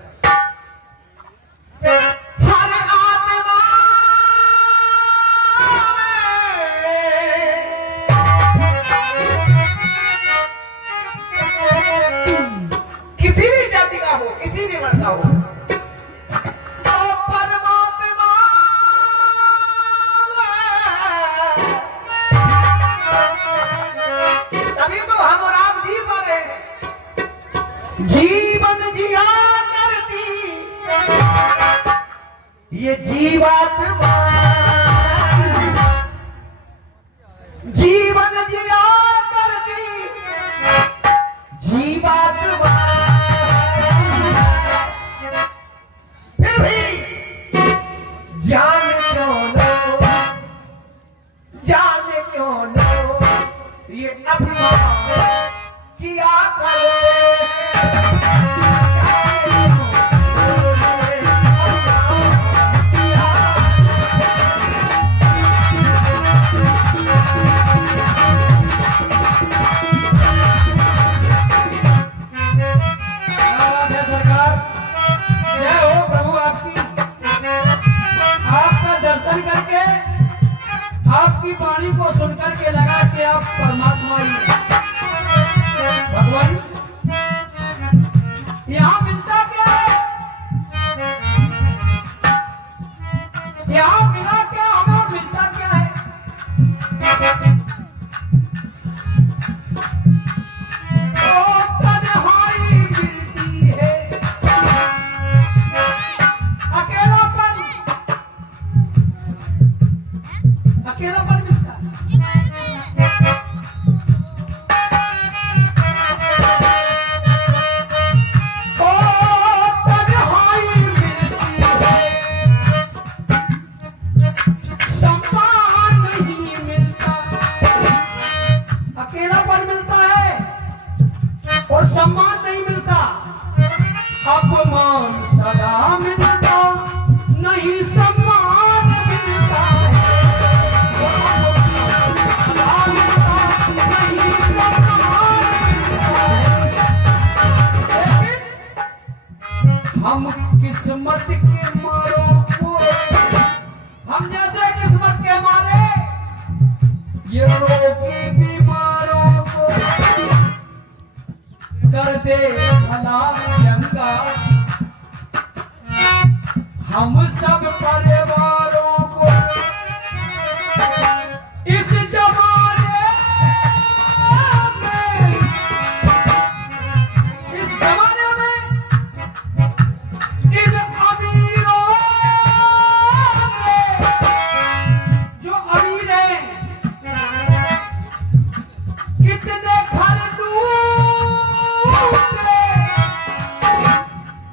हर आत्मा में किसी भी जाति का हो, किसी भी वर्ण का हो, तो परमात्मा तभी तो हम और आप जी पा रहे हैं। जीवन जिया करती ये जीवात्मा, जीवन जिया करती जीवात्मा, फिर भी जान क्यों लो ये अभिमान किया करो। आपकी वाणी को सुनकर के लगा कि आप परमात्मा ही हैं। भगवान यहाँ मिलता क्या है? यहाँ मिला क्या हमें और मिलता क्या है? ओ तन्हाई मिलती है, अकेलापन मिलता है। ओ तन्हाई मिलती है, सम्मान नहीं मिलता। अकेलापन मिलता है और सम्मान नहीं मिलता, अपमान सदा मिलता नहीं, सम्मान मिलता है। सदा मिलता नहीं, सम्मान मिलता है। लेकिन हम किस्मत के मारों को, हम जैसे किस्मत के मारे ये रोगी बीमारों को कर दे भला चंगा, हम सब परिवारों को इस जमाने में, इस जमाने में इन अमीरों ने, जो अमीर हैं, कितने घर लूटे,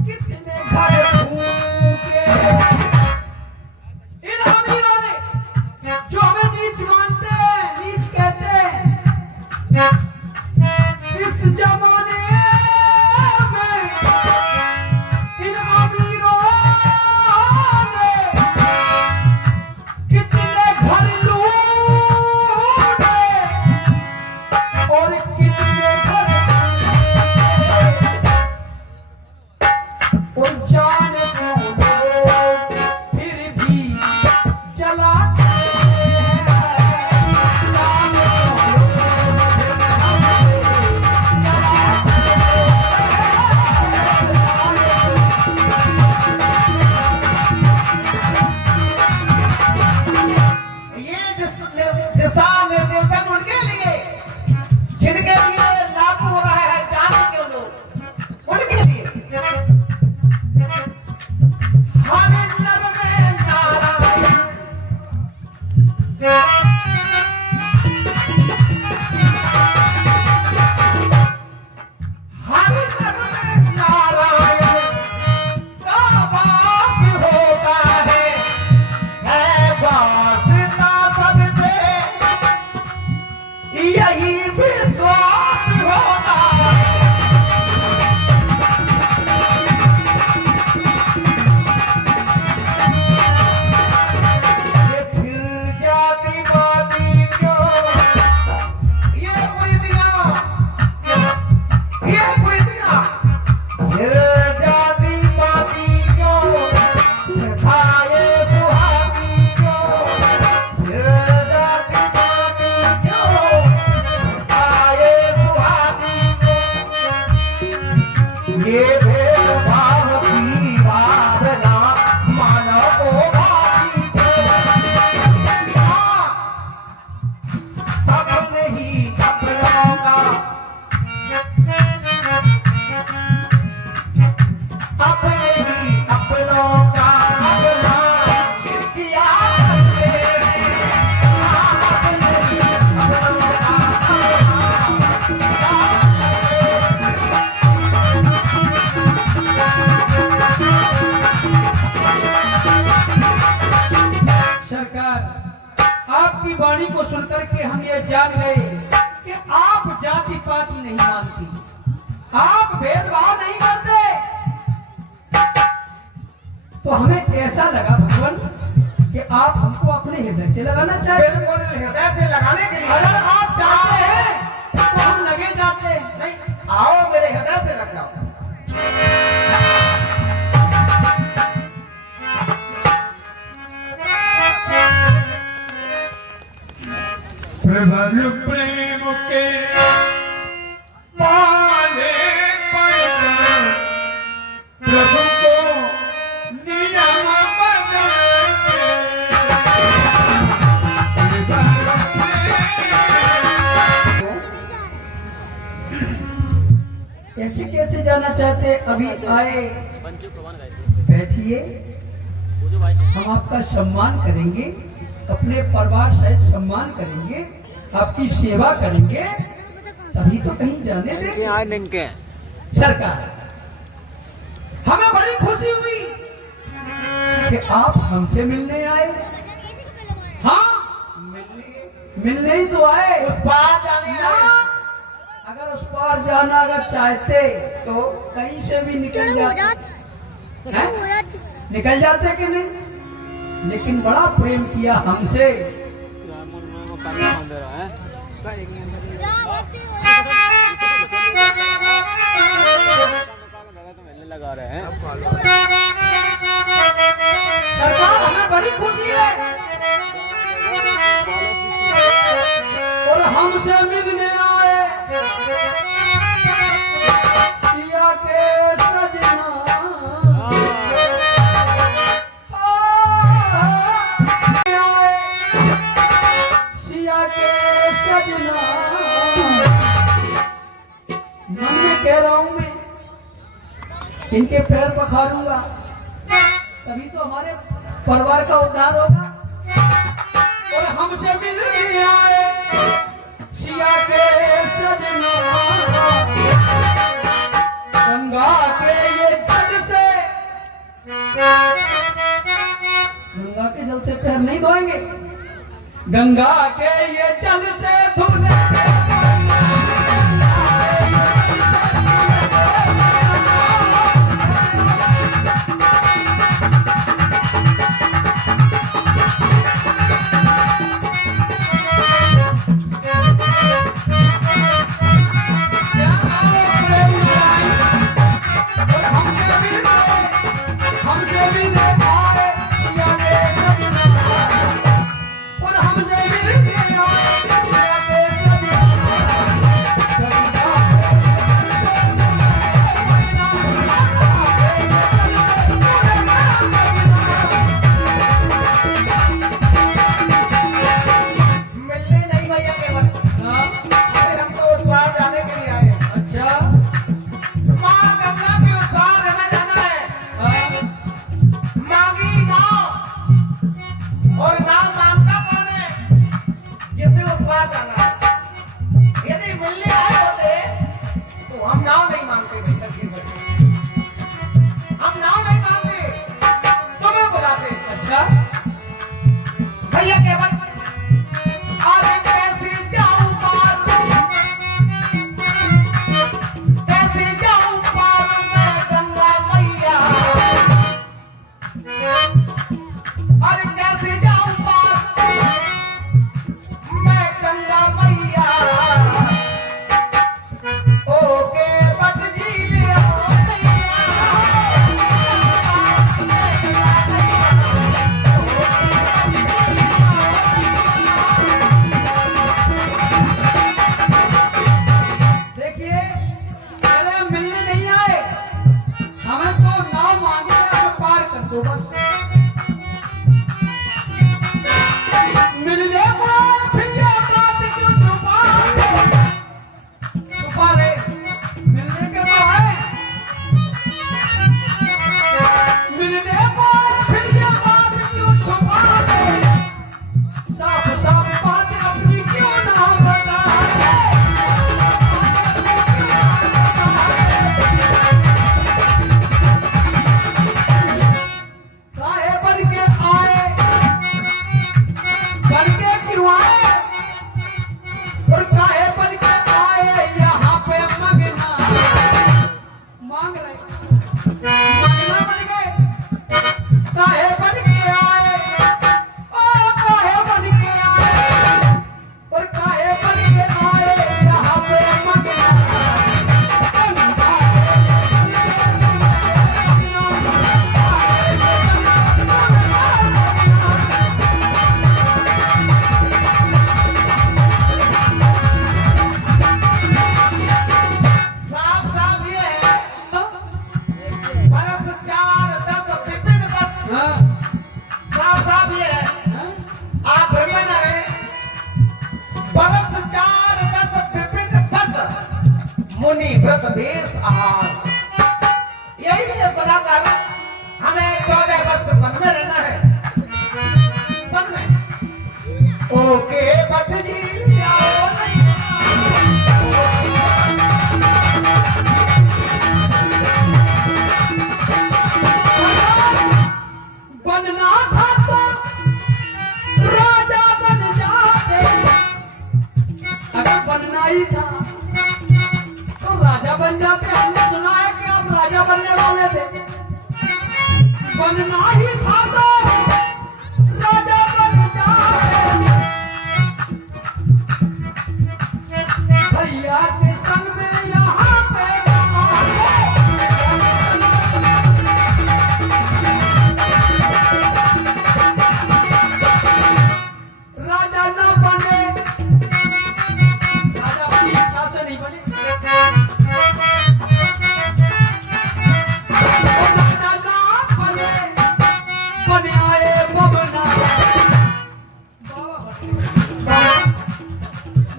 कितने घर फूके। इन अमीरों ने जो हमें नीच मानते हैं, नीच कहते हैं, इस जमाने में इन अमीरों ने कितने घर लूटे और कितने घर और जान को लोग फिर भी जलाते हैं, जान को लोग ये दिशा निर्देशन उनके लिए, जिनके लिए लागू हो रहा है, जाने क्यों लोग, उनके लिए। हर नर में नारायण, हर नर में नारायण का वास होता है वासना सबसे यही विश्वास होता है। ये फिर जातिवादी क्यों, ये कुरीतियां, ये कुरीतियां, ये जातिवादी क्यों, खाए सुहागी क्यों, ये जातिवादी क्यों, खाए सुहागी क्यों। ये भेदभाव की भावना मानव को भाती क्यों। अपने ही अपनों का, अपने ही अपनों का अपमान किया करते हैं। अपने ही अपनों का अपमान किया सरकार, आपकी वाणी को सुनकर के हम ये जान गए कि आप जाति पाति नहीं मानती, आप भेदभाव नहीं करते। तो हमें ऐसा लगा भगवान कि आप हमको अपने हृदय से लगाना चाहिए। बिल्कुल हृदय से लगाने के लिए। अगर आप चाहते हैं तो हम लगे जाते हैं। नहीं, आओ मेरे हृदय से लग जाओ। प्रबल प्रेम के पाले पड़कर प्रभु को नियम बदलते। कैसे कैसे जाना चाहते अभी आए, बैठिए, हम आपका सम्मान करेंगे, अपने परिवार सहित सम्मान करेंगे, आपकी सेवा करेंगे, तभी तो कहीं जाने देंगे। सरकार, हमें बड़ी खुशी हुई कि आप हमसे मिलने आए। हाँ, मिलने ही तो आए, उस पार जाने ना, आए। अगर उस पार जाना अगर चाहते तो कहीं से भी निकल जाते, हैं? निकल जाते कि नहीं, लेकिन बड़ा प्रेम किया हमसे। लगा रहे हैं सरकार, हमें बड़ी खुशी है और हमसे मिलने आए सिया के सजना। सिया के सजना, मन में कह रहा हूं मैं, इनके पैर पखारूंगा तभी तो हमारे परिवार का उद्धार होगा। और हमसे मिलने आए सिया के सजना, गंगा के ये जल से, गंगा के जल से पैर नहीं धोएंगे, गंगा के ये जल से धुलने मुनि व्रत भेष आहार। यही नहीं बता कर हमें 14 वर्ष वन में रहना है। वन में ओके भट्ट जी आओ नहीं। बनना था तो राजा बन जाते, अगर बनना ही था तो राजा बन जाते। हमने सुना है कि आप राजा बनने वाले थे। बनना ही था तो राजा बन जाते, भैया के संग में यहाँ पे राजा न बने, राजा अपनी इच्छा से नहीं बने। राजा न बने, बने आए बबना,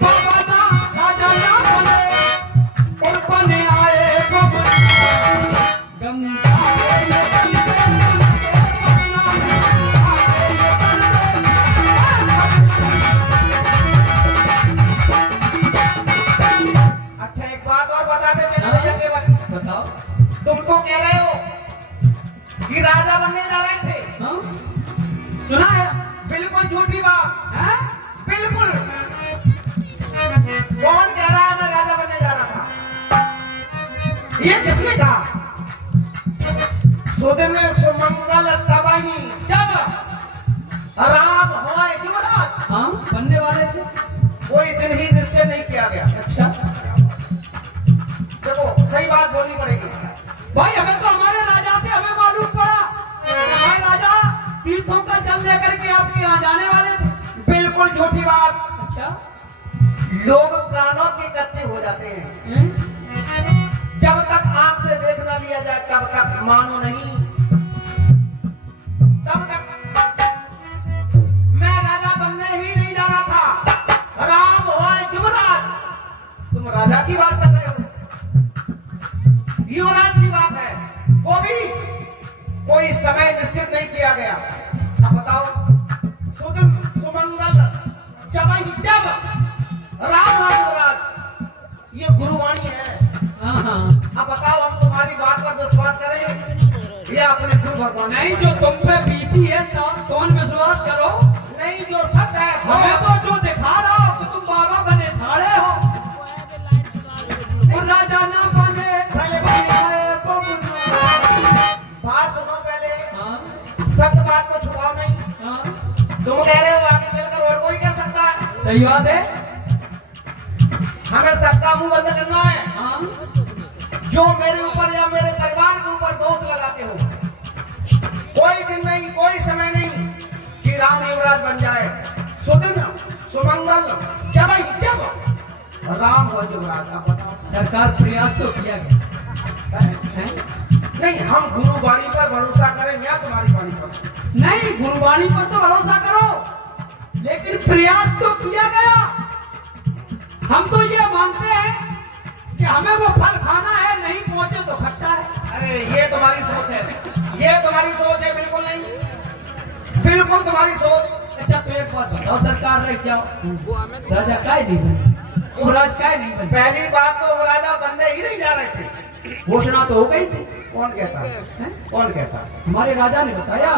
बबना राजा न बने और बने आए बबना। गंगा अच्छा एक बात और बताते चले भैया के बारे में। बताओ। तुम तो कह रहे हो कि राजा बनने जा रहे थे। हाँ? सुना है? बिल्कुल झूठी बात। हैं? बिल्कुल। कौन कह रहा है मैं राजा बनने जा रहा था? ये किसने कहा? सुदिन सुमंगल तबही जब राम होए युवराज। हाँ बनने वाले थे। कोई दिन ही निश्चय नहीं किया गया। अच्छा देखो सही बात बोलनी पड़ेगी। भाई हमें तो हमारे राजा से हमें मालूम पड़ा कि हमारे राजा तीर्थों का जल लेकर के आपके यहाँ जाने वाले थे। बिल्कुल झूठी बात। अच्छा लोग कानों के कच्चे हो जाते हैं। हैं? जब तक आंख से देख ना लिया जाए तब तक मानो नहीं। तब तक मैं राजा बनने ही नहीं जा रहा था। राम होए युवराज। तुम राजा की बात कर रहे हो, युवराज की बात है, वो भी कोई समय निश्चित नहीं किया गया। अब बताओ सुदिन सुमंगल जब राम हो युवराज, ये गुरुवाणी है। हाँ अब बताओ हम तुम्हारी बात पर विश्वास करें या अपने गुरु भगवान? नहीं जो तुम पे बीती है तो कौन विश्वास करो। नहीं जो सत्य है हमें तो जो दिखा रहा हो कि तुम बाबा बने थाड़े हो और राजा ना बने बने आए बबना। बात सुनो पहले। हाँ सत्य बात को छुपाओ नहीं। हाँ तुम कह रहे हो आगे चलकर और कोई कह सकता है। सही बात है। हमें सबका मुंह बंद करना है। हाँ जो मेरे ऊपर या मेरे परिवार के ऊपर दोष लगाते हो, कोई दिन नहीं कोई समय नहीं कि राम युवराज बन जाए। सुदिन सुमंगल जब राम हो युवराज। अब बताओ सरकार प्रयास तो किया गया है? नहीं हम गुरुवाणी पर भरोसा करें या तुम्हारी वाणी पर? नहीं गुरुवाणी पर तो भरोसा करो, लेकिन प्रयास तो किया गया। हम तो ये मानते हैं कि हमें वो फल खाना है, नहीं पहुंचे तो खट्टा है। अरे ये तुम्हारी सोच है, ये तुम्हारी सोच है। बिल्कुल नहीं, बिल्कुल तुम्हारी सोच। अच्छा तो एक बात बताओ, सरकार रह जाओ, राजा काय नहीं बने, युवराज काय नहीं बने? पहली बात तो वो राजा बनने ही नहीं जा रहे थे। घोषणा तो हो गई थी। कौन कहता? हैं? कौन कहता? हमारे राजा ने बताया।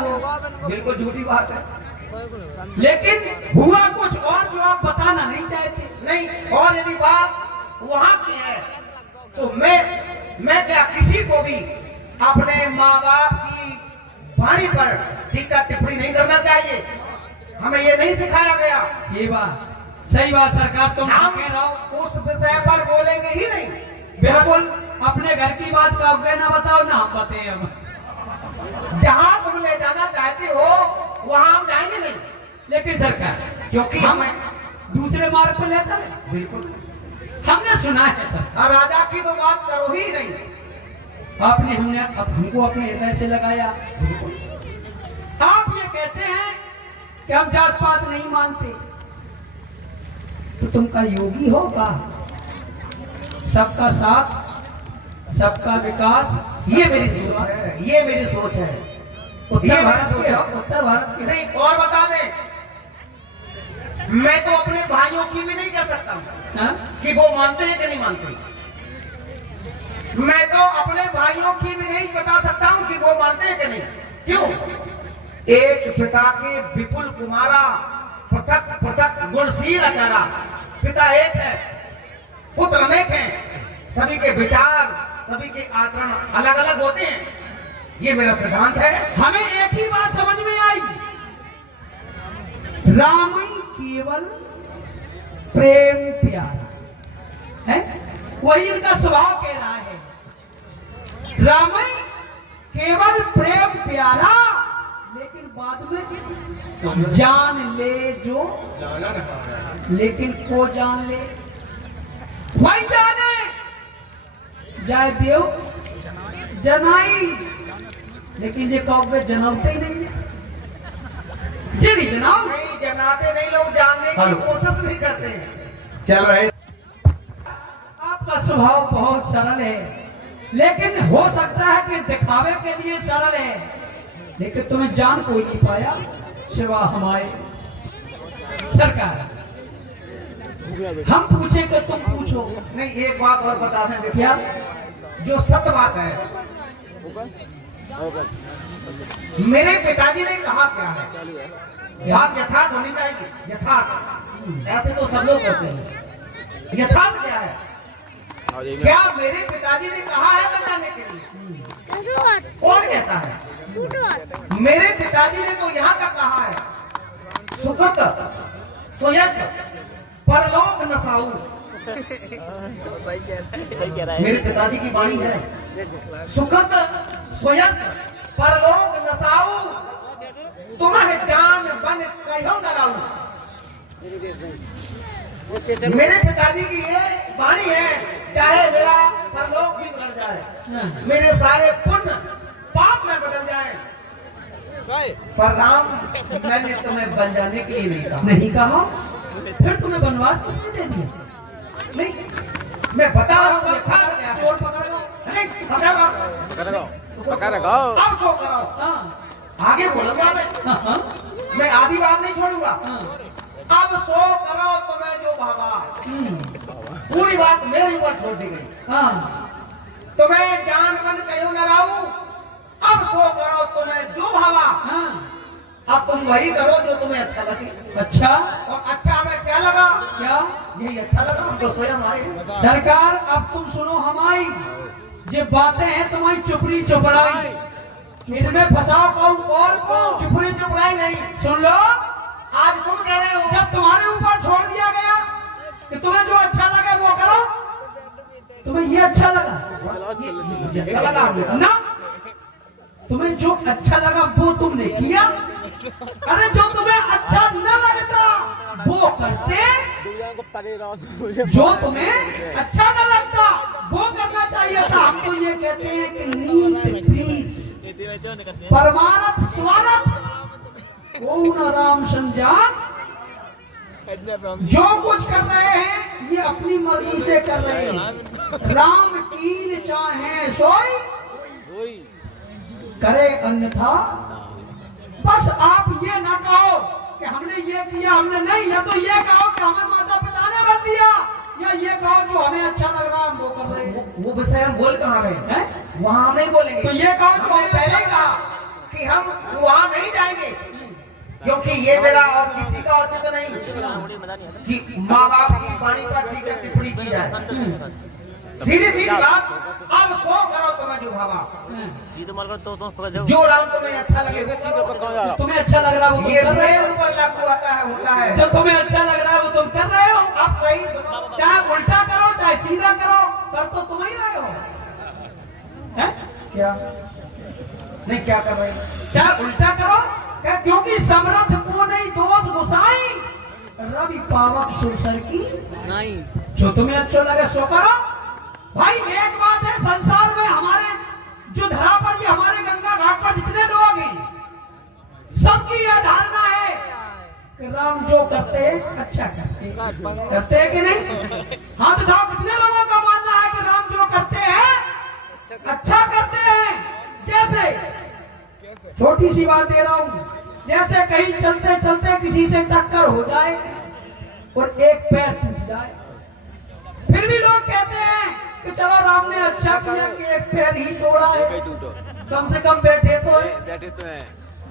बिल्कुल झूठी बात है। लेकिन हुआ कुछ और जो आप बताना नहीं चाहते। नहीं, और यदि बात वहां की है तो मैं क्या किसी को भी अपने माँ बाप की वाणी पर टीका टिप्पणी नहीं करना चाहिए। हमें ये नहीं सिखाया गया। ये बात सही बात सरकार तुम हम कह रहा हो। उस विषय पर बोलेंगे ही नहीं। बिल्कुल अपने घर की बात का अवगय ना बताओ ना हम बताए। हम जहां तुम ले जाना चाहते हो वहां हम जाएंगे नहीं। लेकिन सरकार क्योंकि हम हमें दूसरे मार्ग पर लेता है। बिल्कुल हमने सुना है सर, और राजा की तो बात करो ही नहीं। आपने हमको अपने हृदय से लगाया। आप ये कहते हैं कि हम जात पात नहीं मानते, तो तुम का योगी होगा? सबका साथ, सबका विकास। ये मेरी सोच है, ये मेरी सोच है। उत्तर भारत के हो, उत्तर भारत के। नहीं, और बता दे, मैं तो अपने भाइयों की भी नहीं कह सकता हाँ? कि वो मानते हैं कि नहीं मानते। मैं तो अपने भाइयों की भी नहीं बता सकता हूं कि वो मानते हैं कि नहीं। क्यों? एक पिता के विपुल कुमारा, पृथक पृथक गुणशील आचारा। पिता एक है, पुत्र अनेक हैं, सभी के विचार, सभी के आचरण अलग अलग होते हैं। ये मेरा सिद्धांत है। हमें एक ही बात समझ में आई, राम केवल प्रेम प्यारा है, वही उनका स्वभाव कह रहा है। राम केवल प्रेम प्यारा, लेकिन बाद में जान ले जो, लेकिन को जान ले वही जाने, जाए देव जनाई, लेकिन ये कौवे जनाते ही नहीं है। जी नहीं जनाओ, नहीं जनाते नहीं, लोग जानने की कोशिश नहीं करते हैं। चल रहे आपका स्वभाव बहुत सरल है, लेकिन हो सकता है कि दिखावे के लिए सरल है, लेकिन तुम्हें जान कोई नहीं पाया सिवा हमारे। सरकार हम पूछे कि तुम पूछो। नहीं, एक बात और बता दें, देखो, क्या? जो सत्य बात है, मेरे पिताजी ने कहा क्या है, बात यथार्थ होनी चाहिए। यथार्थ, ऐसे तो सब लोग कहते हैं। यथार्थ क्या है? क्या मेरे पिताजी ने कहा है बजाने के लिए? कौन कहता है? मेरे पिताजी ने तो यहाँ तक कहा है, सुकृत सोयस परलोक नसाऊ। मेरे पिताजी की वाणी है, सुकृत सोयस परलोक नसाऊ, तुम्हें जान बन कहो न लाऊं। मेरे पिताजी की ये वाणी है, चाहे मेरा परलोक भी बदल जाए, मेरे सारे पुण्य पाप में बदल जाए, पर राम मैंने तुम्हें बन जाने के लिए नहीं कहा। नहीं कहा? फिर तुम्हें वनवास किसने दे दिया? नहीं, मैं बता रहा हूँ यथार्थ क्या है। चोर पकड़ लो। नहीं, पकड़ रखो। अब सो करो, हाँ, आगे बोलूंगा मैं। हाँ, हाँ, मैं आधी बात नहीं छोड़ूंगा। हाँ। अब सो करो तुम्हें जो भावा, पूरी बात मेरे ऊपर छोड़ दी गई। हाँ, तुम्हें जान मन कहो न लाऊं, अब सो करो तुम्हें जो भावा। हाँ। अब तुम वही करो जो तुम्हें अच्छा लगे। अच्छा, और अच्छा हमें क्या लगा? क्या? यही अच्छा लगा, हम तो स्वयं आए। सरकार अब तुम सुनो हमारी, जो बातें हैं तुम्हारी चुपड़ी चुपड़ाई, इनमें फंसाओ कौन और को। चुपड़ी चुपड़ाई नहीं, सुन लो, आज तुम कह रहे हो जब तुम्हारे ऊपर छोड़ दिया गया कि तुम्हें जो अच्छा लगे वो करो, तुम्हें ये अच्छा लगा, मुझे अच्छा लगा ना? तुम्हें जो अच्छा लगा वो तुमने किया, अरे जो तुम्हें अच्छा न लगता वो करते, जो तुम्हें अच्छा न लगता वो करना चाहिए था। हम तो ये कहते हैं कि नीत प्रीत परमारथ स्वार्थ को न राम संजान। जो कुछ कर रहे हैं ये अपनी मर्जी से कर रहे हैं, राम कीन चाहे सोई करे अन्यथा। बस आप ये ना कहो कि हमने ये किया हमने नहीं, या तो ये कहो कि हमें माता पिता ने बन दिया, या ये कहो जो हमें अच्छा लग रहा है हम वो कर रहे हैं। वो विषय हम बोल कहाँ रहे हैं? वहाँ हम नहीं बोलेंगे। तो ये कहो जो हमने पहले ही कहा कि हम वहाँ नहीं जाएंगे, क्योंकि ये मेरा और किसी का औचित्य नहीं कि माँ बाप की वाणी पर ठीक है टिप्पणी की जाए। सीधी सीधी बात, अब सो करो तुम्हें जो भावा, जो राम तुम्हें अच्छा लगे वो करो। तुम्हें अच्छा लग रहा है वो ये तुम कर रहे प्रेम हो, ऊपर लागू होता है। जो तुम्हें अच्छा लग रहा है वो तुम कर रहे हो। अब सही सुनो, चाहे उल्टा करो चाहे सीधा करो, कर तो तुम ही रहे हो। हैं? क्या नहीं क्या कर रहे हैं? चाहे उल्टा करो, क्योंकि समर्थ को नहीं दोष गुसाई, रवि पावक सुरसर की नहीं। जो तुम्हें अच्छा लगे सो करो। भाई एक बात है, संसार में हमारे जो धरा पर ये हमारे गंगा घाट पर जितने लोग हैं, सबकी यह धारणा है कि राम जो करते हैं अच्छा करते हैं कि नहीं? हाथ उठाओ, कितने लोगों का मानना है छोटी सी बात दे रहा हूं, जैसे कहीं चलते चलते किसी से टक्कर हो जाए और एक पैर टूट जाए, फिर भी लोग कहते हैं कि चलो राम ने अच्छा किया कि एक पैर ही तोड़ा है, कम से कम बैठे तो है। बैठे तो हैं।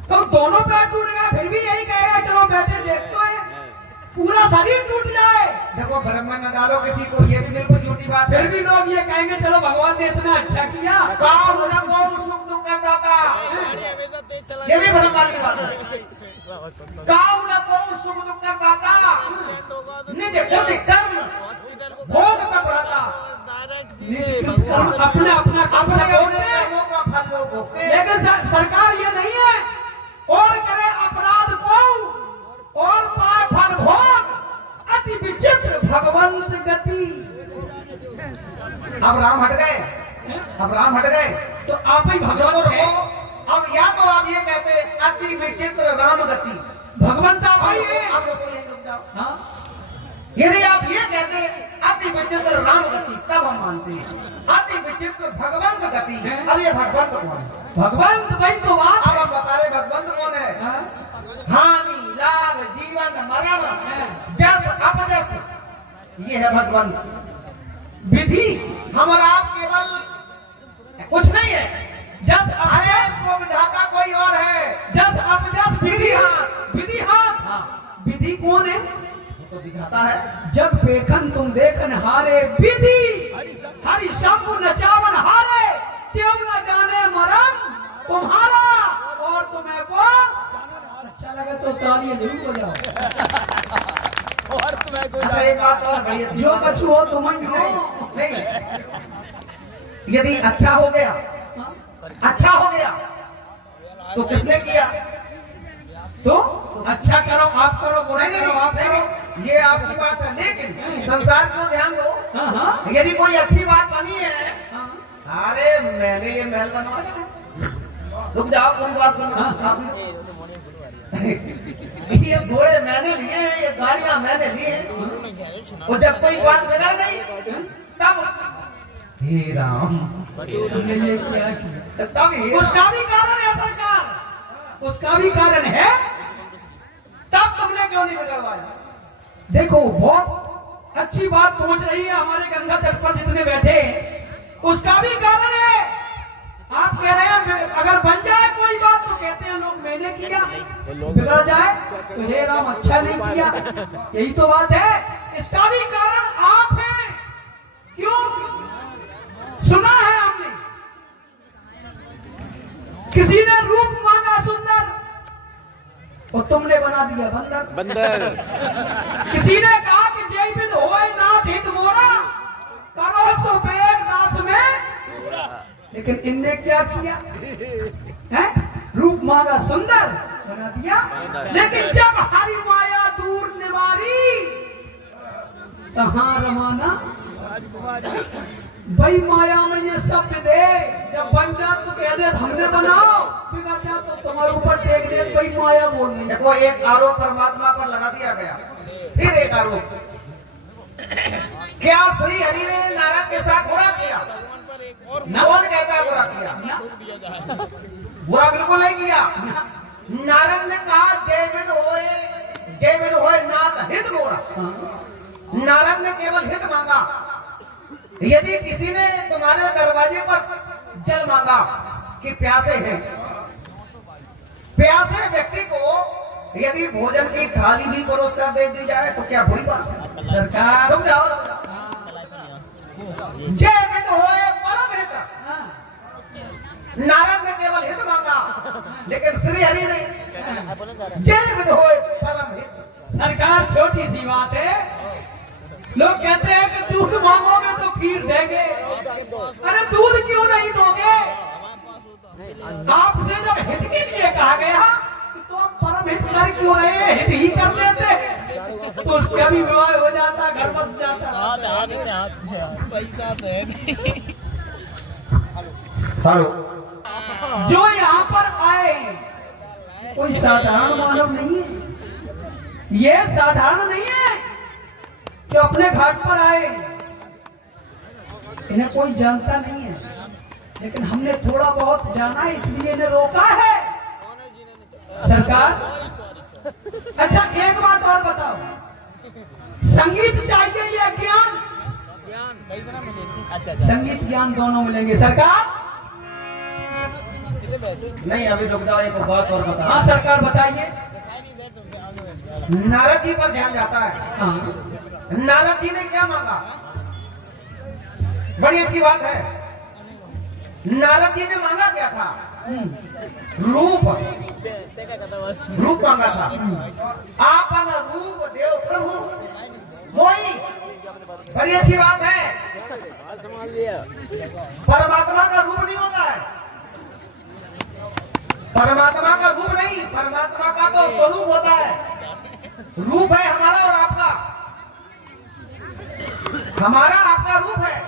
तो दोनों पैर टूट गया फिर भी यही कहेगा चलो बैठे देख तो है, पूरा शरीर टूट जाए देखो भ्रम में न डालो किसी को, ये भी बिल्कुल झूठी बात है। फिर भी लोग ये कहेंगे चलो भगवान ने इतना अच्छा किया। काम लगो सुख दुख करता था, ये भी भ्रम वाली बात है। काम लगो सुख दुख करता था, निज कृति कर्म भोग तब रहता, अपने अपना काम अपने से अपने भोगते हैं। कर्मों का फल लोग भोगते हैं। लेकिन सरकार ये नहीं है, और करे अपराध को और पाए फल भोग, अति विचित्र भगवंत गति। अब राम हट गए, अब राम हट गए तो आप ही रुको भगवंत है, रुको। अब या तो आप ये कहते अति विचित्र राम गति, भगवंत आप ही है। आप लोग यही रुक जाओ। हाँ? यदि आप ये कहते अति विचित्र राम गति, तब हम मानते हैं। अति विचित्र भगवंत गति, अब ये भगवंत कौन है? भगवंत वही तो बात अब हम बता रहे भगवंत कौन है? है। हानि लाभ जीवन मरण जस अपजस, ये है भगवंत। विधि हम और आप केवल कुछ नहीं है, जस अरे अपजस, वो विधाता कोई और है। जस अपजस विधि हाथ। विधि हाथ। हाँ, विधि कौन है? वो तो विधाता है। जग पेखन तुम देखन हारे, विधि हरि शंभु नचावन हारे, क्यों न जाने मरम तुम्हारा, और तुम्हें को अच्छा लगे तो तालियां जरूर बजाओ। और तुम्हें कोई अच्छा एक बात और बड़ी अच्छी जो बात है। कछु हो तुम ही हो। नहीं, यदि अच्छा हो गया, अच्छा हो गया तो किसने किया? तो अच्छा करो आप करो, बुरा नहीं करो नहीं, आप करो। नहीं, ये आपकी बात है, लेकिन संसार को ध्यान दो। हाँ हाँ यदि कोई अच्छी बात बनी है, हाँ। अरे मैंने ये महल बनवाया, रुक जाओ पूरी बात सुनो। हाँ। आप ये घोड़े मैंने लिए हैं, ये गाड़ियां मैंने ली हैं, और जब कोई बात बिगड़ गई तब हे राम, तुमने ये क्या किया? तब हे उसका भी कारण है सरकार, उसका भी कारण है। तब तुमने क्यों नहीं बिगड़वाया? देखो बहुत अच्छी बात पहुंच रही है हमारे गंगा तट पर जितने बैठे हैं, उसका भी कारण है। आप कह रहे हैं अगर बन जाए कोई बात तो कहते हैं लोग मैंने किया, बिगड़ जाए तो हे राम अच्छा नहीं किया, यही तो बात है। इसका भी कारण आप हैं। क्यों? सुना है हमने किसी ने रूप मांगा सुंदर और तुमने बना दिया बंदर। बंदर। किसी ने कहा कि जय विद होए नाथ हित मोरा, करो सो बेग दास में, लेकिन इनने क्या किया है? रूप मांगा सुंदर बना दिया, लेकिन जब हरि माया दूर निवारी, कहाँ रमाना वही माया में ये सब दे। जब बन जा तो कह दे हमने बनाओ, बिगड़ जा तो तुम्हारे ऊपर टेक दे, वही माया बोलनी। देखो एक आरोप परमात्मा पर लगा दिया गया, फिर एक आरोप, क्या श्री हरि ने नारद के साथ बुरा किया? कौन कहता है बुरा किया? बुरा बिल्कुल नहीं किया। नारद ने कहा जय विद होए नाथ हित मोरा। नारद ने केवल हित मांगा। यदि किसी ने तुम्हारे दरवाजे पर जल मांगा कि प्यासे हैं, प्यासे व्यक्ति को यदि भोजन की थाली भी परोस कर दे दी जाए तो क्या बुरी बात है? सरकार रुक जाओ, रुक जाओ। जय विद होए परम हित। नारद ने केवल हित मांगा, लेकिन श्री हरि ने जय विद होए परम हित। सरकार छोटी सी बात है। लोग कहते हैं कि दूध मांगोगे तो खीर देंगे, अरे दूध क्यों नहीं दोगे? आपसे जब हित के लिए कहा गया तो आप परम हित कर क्यों रहे? हित ही कर देते तो उसका भी विवाह हो जाता, घर बस जाता। हेलो, जो यहाँ पर आए कोई साधारण मानव नहीं है, ये साधारण नहीं है जो अपने घाट पर आए, इन्हें कोई जानता नहीं है, लेकिन हमने थोड़ा बहुत जाना है इसलिए इन्हें रोका है सरकार अच्छा एक बात और बताओ, संगीत चाहिए या ज्ञान? संगीत ज्ञान दोनों मिलेंगे सरकार। नहीं अभी रुक जाओ, एक बात और बता। हाँ सरकार बताइए। नारद जी पर ध्यान जाता है। हाँ नारद जी ने क्या मांगा? बड़ी अच्छी बात है। नारद जी ने मांगा क्या था? रूप मांगा था। आपन रूप देव प्रभु मोई। बड़ी अच्छी बात है। परमात्मा का रूप नहीं होता है, परमात्मा का रूप नहीं, परमात्मा का तो स्वरूप होता है। रूप है हमारा और आपका, हमारा आपका रूप है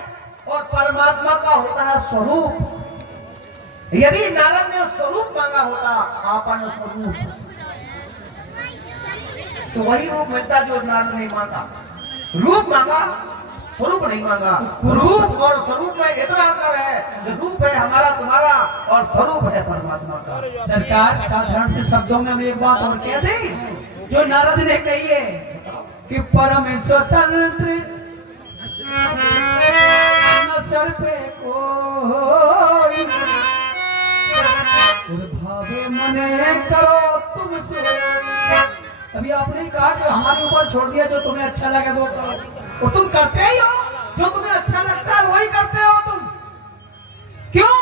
और परमात्मा का होता है स्वरूप। यदि नारद ने स्वरूप मांगा होता, आपन स्वरूप, तो वही रूप मिलता जो नारद ने मांगा। रूप मांगा, स्वरूप नहीं मांगा। रूप और स्वरूप में इतना अंतर है, रूप है हमारा तुम्हारा और स्वरूप है परमात्मा का। सरकार साधारण से शब्दों में हम एक बात और कह दें जो नारद ने कही है कि परम स्वतंत्र न सर पे कोई, भावे मने करो तुमसे। अभी आपने कहा कि हमारे ऊपर छोड़ दिया, जो तुम्हें अच्छा लगे वो करो, और तुम करते ही हो। जो तुम्हें अच्छा लगता है वही करते हो तुम। क्यों?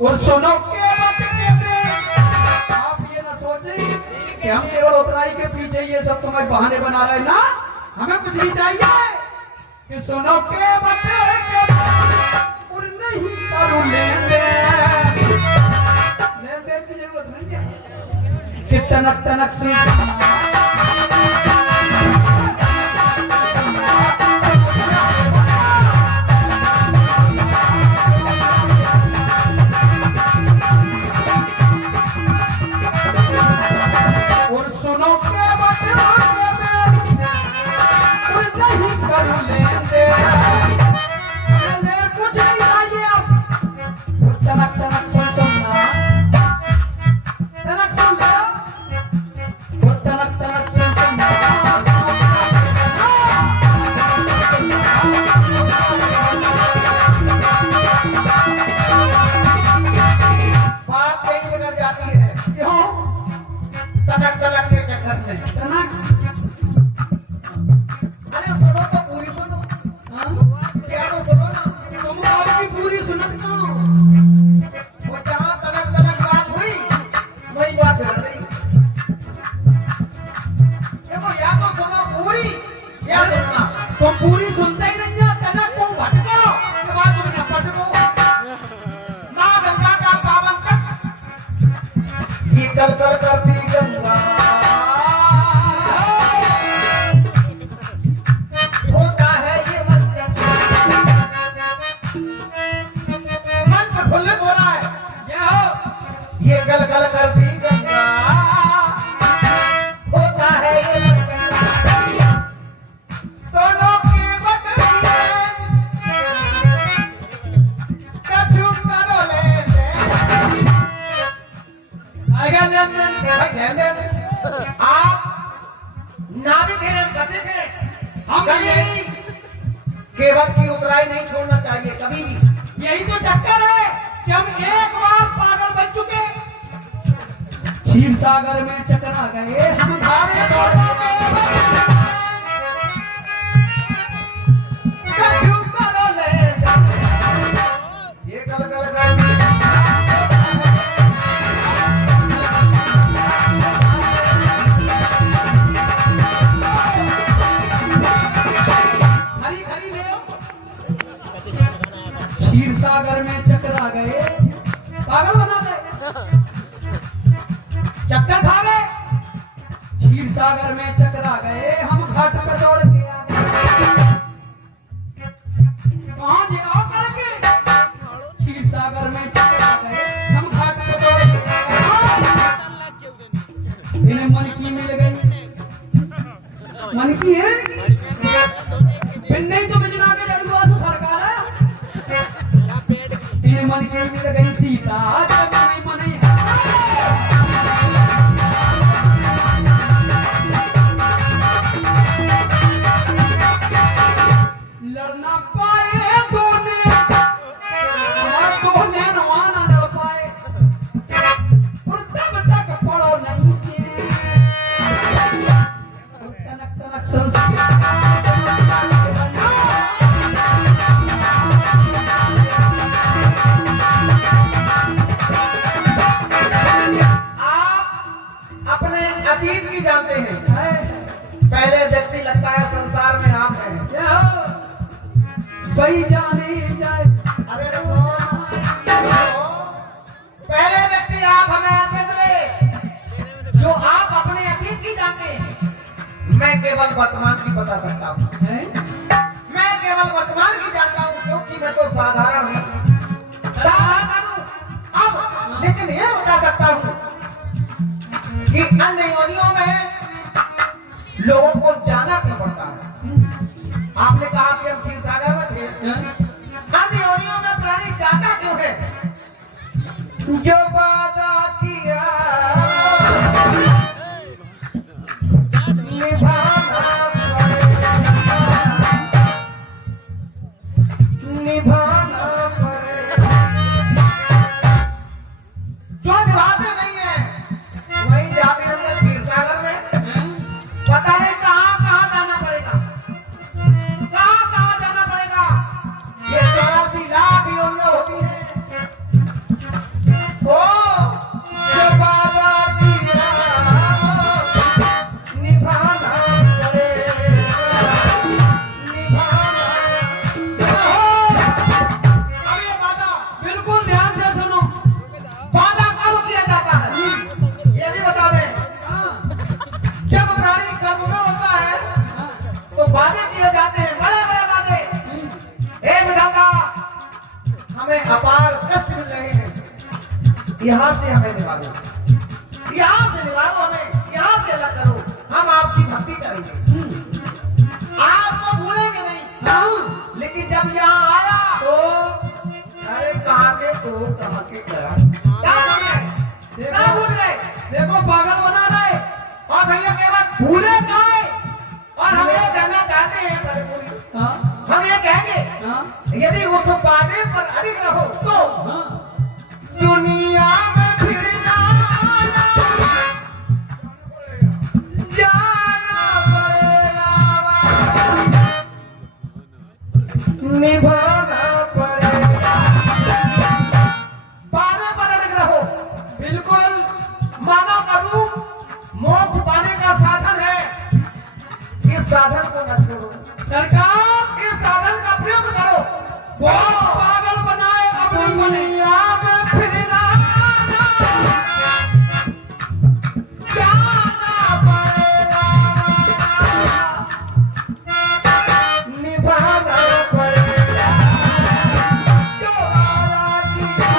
और सुनो के मत के, आप ये ना सोचे कि हम केवल उतराई के पीछे ये सब तुम्हें बहाने बना रहे ना। हमें कुछ नहीं चाहिए कि सुनो के मत के, और नहीं करूं लेन देन की जरूरत नहीं है कि तनक तनक सुन। और सुनो के बटोरे में और नहीं करूं लेन देन, कुछ नहीं चाहिए आप। तनक तनक सुन सुनना, तनक सुन लो, तनक तनक सुन सुनना। बात यही बिगड़ जाती है। क्यों? तनक तनक के चक्कर में। तनक अरे सुनो तो पूरी सुनो, हाँ? क्या तो सुनो ना। तुम आपकी पूरी सुनत करो। वो जहाँ तनक तनक बात हुई वही बात बिगड़ रही। देखो या तो सुनो पूरी या सुनना। तुम पूरी सुनते ही नहीं हो, तनक तुम भटको, के बाद तुम न भटको। माँ गंगा का पावन तट, ये कल कल करती गंगा, होता है ये मन चंगा। मन प्रफुल्लित हो रहा है। क्या हो? ये गल गल करती गंगा, होता है ये मन चंगा। सोनों की बटुरिया, कछु करो ले आएगा लेन देन। भाई ध्यान दें, आप नाविक हैं, पथिक हैं, हम कभी भी केवट की उतराई नहीं छोड़ना चाहिए कभी भी। यही तो चक्कर है कि हम एक बार पागल बन चुके, क्षीर सागर में चकरा गए हम, भागे दौड़ गए। कछु करो ले, ये गल गल करती हरी हरी ले आओ। क्षीर सागर में चकरा गए, पागल बना गए, चक्कर खा गए। क्षीर सागर में चकरा गए हम, घाट पे दौड़ के आ गए। कहाँ जाओ करके? क्षीर सागर में चकरा गए हम, घाट पे दौड़ के आ गए। इन्हें मन की मिल गई, मन की है फिर नहीं तो बिजना के लड़ुआ से सरकार है। इन्हें मन की मिल गई सीता। अतीत की जानते हैं। पहले व्यक्ति लगता है संसार में आप हैं। वही जाने जाए। अरे रुको, पहले व्यक्ति आप हमें आते मिले जो आप अपने अतीत की जानते हैं। मैं केवल वर्तमान की बता सकता हूँ। मैं केवल वर्तमान की जानता हूँ क्योंकि मैं तो साधारण हूँ। अब लेकिन ये बता सकता हूँ कि अन्य योनियों में लोगों को जाना क्यों पड़ता है। आपने कहा कि हम क्षीर सागर में थे। अन्य योनियों में प्राणी जाता क्यों है? जो वादा किया निभाना पड़ेगा। जो निभाते नहीं है वही जाते हैं क्षीर सागर में। पता नहीं कहाँ जाना पड़ेगा, कहाँ जाना पड़ेगा। ये 84 लाख योनियां होती हैं। ओ जो वादा किया निभाना पड़ेगा, निभाना। अब ये वादा बिल्कुल ध्यान से सुनो। वादा कब किया जाता है ये भी बता दें। जब प्राणी कर्म में होता है तो वादे किए जाते हैं, बड़े बड़े वादे। हे विधाता, हमें अपार कष्ट मिल रहे हैं, यहाँ से हमें निवारो, यहाँ से निवारो, हमें यहाँ से अलग करो। हम आपकी भक्ति करेंगे, आपको भूलेंगे नहीं। लेकिन जब यहाँ आया तो अरे कहाँ के तो कहाँ के गया, क्या भूल गए? देखो पागल बना रहे और भैया केवल भूले का है। और हम ये कहना चाहते हैं पहले पूरी, हाँ, हम ये कहेंगे यदि उस पाने पर अड़िग रहो तो हाँ। दुनिया में फिरना जाना पड़ेगा, निभाना पड़ेगा। पाने पर अड़िग रहो। बिल्कुल मानव का रूप मोक्ष पाने का साधन है। इस साधन को न छोड़ो, सरकार इस साधन का प्रयोग करो। बहुत पागल बनाए अपने दुनिया में फिरना जाना पड़ेगा, निभाना पड़ेगा। जो वादा किया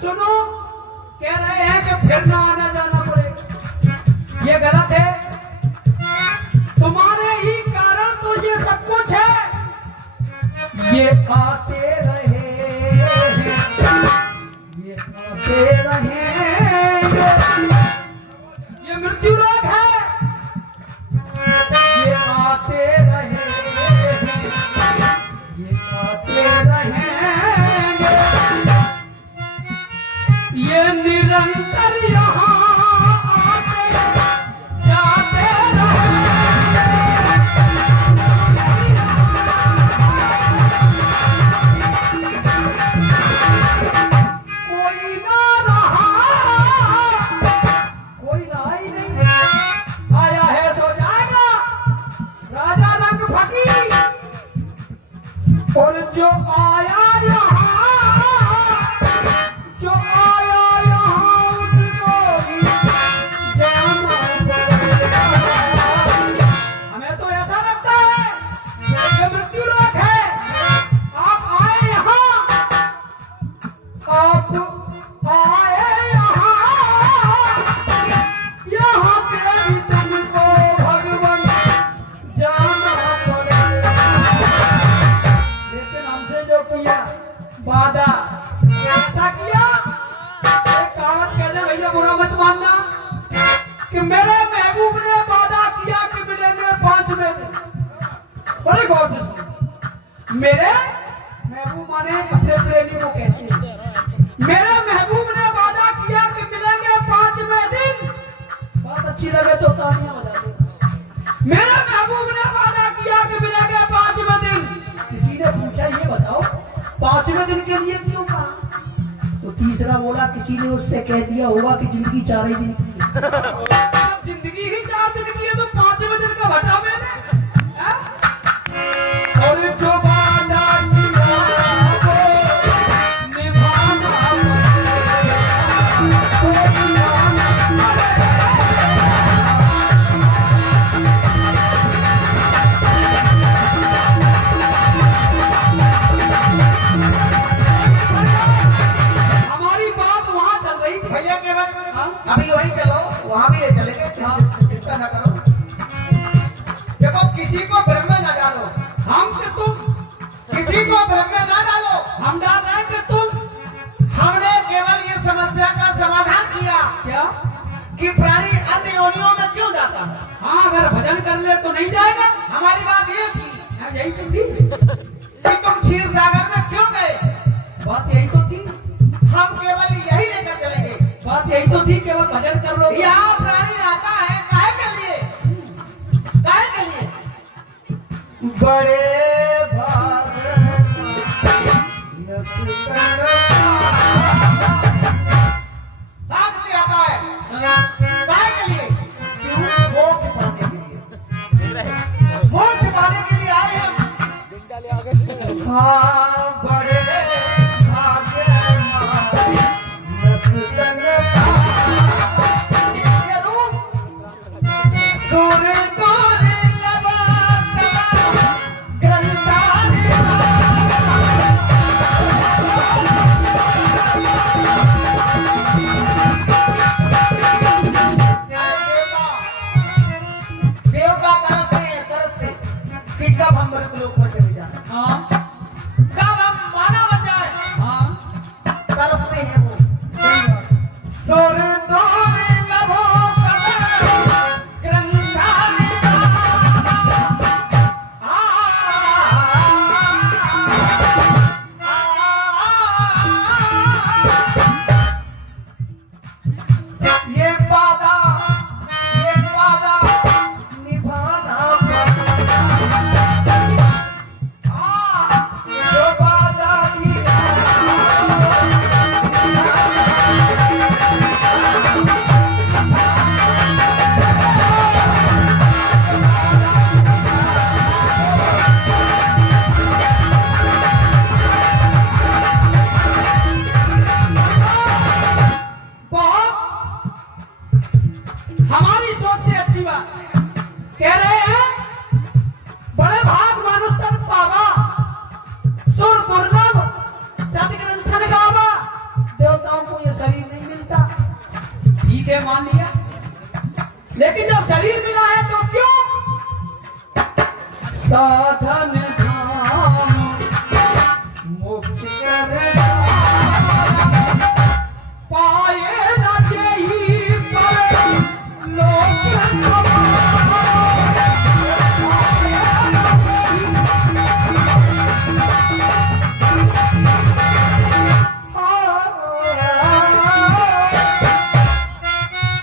सुनो, कह रहे हैं कि फिरना आना जाना पड़ेगा। ये गलत है। तुम्हारे ही कारण तो ये सब कुछ है। ये आते रहे, ये आते रहेंगे। ये मृत्यु रोग है। ये आते रहेंगे, ये आते रहेंगे। ये निरंतर यहाँ आते जाते रहेंगे। कोई ना रहा, कोई रहा ही नहीं। आया है सो जाएगा, राजा रंग फकीर। और जो आया यहाँ, जो आया यहाँ उसको भी जाना पड़ेगा। हमें तो ऐसा लगता है कि मृत्यु लोक है। आप आए यहाँ, आप आए यहाँ से भी तुमको भगवान जाना पड़ेगा। लेकिन हमसे जो किया वादा, ऐसा किया। एक कहावत कहते भैया बुरा मत मानना कि मेरे महबूब ने वादा किया कि मिलेंगे 5वें दिन। बड़े गौर से सुनो। मेरे महबूब माने अपने प्रेमी को कहते हैं। मेरे महबूब ने वादा किया कि मिलेंगे तो तालियां बजा दो। मेरे महबूब ने वादा किया कि मिलेंगे 5वें दिन। किसी ने पूछा ये बताओ 5वें दिन के लिए क्यों कहा? तो तीसरा बोला किसी ने उससे कह दिया होगा कि जिंदगी 4 ही दिन की है। जब जिंदगी ही 4 दिन की है तो 5वें दिन का घटा मैंने, हाँ? और जो वादा किया वो निभाना हमारी बात वहाँ चल रही थी। भैया केवल हाँ? अभी वहीं चलो, वहां भी ले चलेंगे, चिंता न करो। देखो किसी को भ्रम में न डालो, हम कि तुम, किसी को भ्रम में न डालो। हम डाल रहे हैं कि तुम। हमने केवल ये समस्या का समाधान किया क्या? कि प्राणी अन्य योनियों में क्यों जाता है। हाँ, अगर भजन कर ले तो नहीं जाएगा। हमारी बात ये थी हाँ, यही तो थी, कि तुम क्षीर सागर में क्यों गए। बात यही तो थी, हम केवल यही लेकर चलेंगे। बात यही तो थी, केवल भजन कर लो। यहाँ प्राणी आता है काहे के लिए, काहे के लिए? बड़े भाग भागते आता है काहे के लिए? मोक्ष पाने के लिए, मोक्ष पाने के लिए आए हम। हाँ, बड़े भाग्य नस्तन ये रूप सुर तोर लबास ग्रंथान देवता तरसते कि कब हम मृतलोक में चले जाए, हाँ, कब हम मानव बन जाए। हाँ, तरसते हैं वो। सही बात। सुर तोर लबो सदा ग्रंथान ये वादा निभाना जो वादा किया हमारी सोच से अच्छी बात है। कह रहे हैं बड़े भाग मानुष तन पावा, सुर दुर्लभ सदग्रंथन गावा। देवताओं को ये शरीर नहीं मिलता, ठीक है, मान लिया। लेकिन जब शरीर मिला है तो क्यों? साधन धाम मोक्ष कर पाए न जेहि पर लोक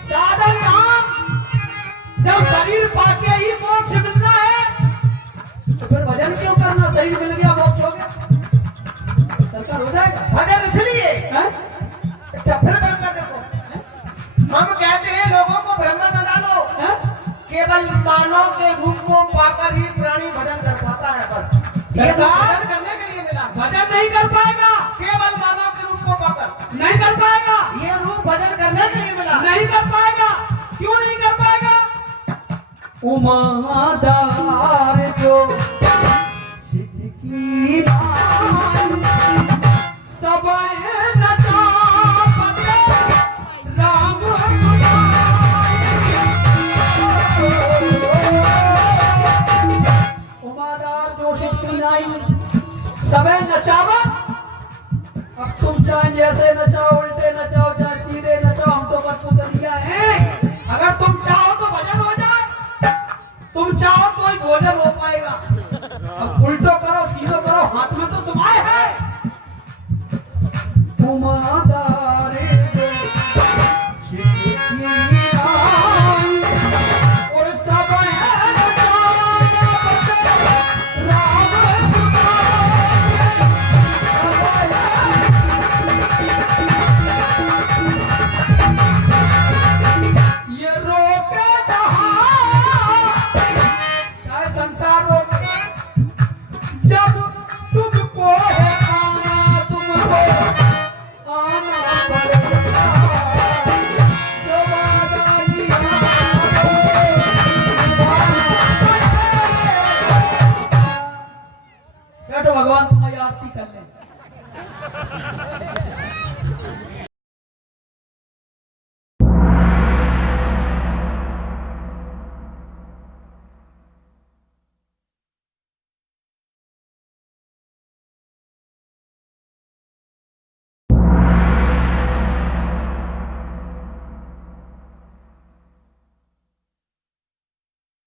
साधन धाम, जब शरीर पाके ही मोक्ष मिलना है तो फिर भजन क्यों करना? शरीर मिल गया, मोक्ष हो गया, सरकार हो जाएगा। भजन इसलिए। हैं? अच्छा, फिर ब्रह्म देखो, हम कहते हैं लोगों को ब्रह्म न डालो। हैं? केवल मानव के रूप को पाकर ही प्राणी भजन कर पाता है, बस। ये तो सरकार? भजन करने के लिए मिला, भजन नहीं कर पाएगा, केवल मानव के रूप को पाकर। नहीं कर पाएगा, ये रूप भजन करने के लिए मिला। नहीं कर पाएगा। क्यों नहीं कर पाएगा? उमादार जो सिद्ध की राम, सब नचा राम उमादार जो सिद्ध की नाई, सब नचावा। अब तुम चाहे जैसे नचाओ, उल्टे नचाओ, चाहे सीधे नचाओ, हम तो कठपुतलिया है। अगर तुम चाहो तो भजन हो जाए, तुम चाहो तो ही भोजन हो पाएगा। अब उल्टो करो, सीधो करो, हाथ में तो तुम्हारे है। उमादारे जो सिद्ध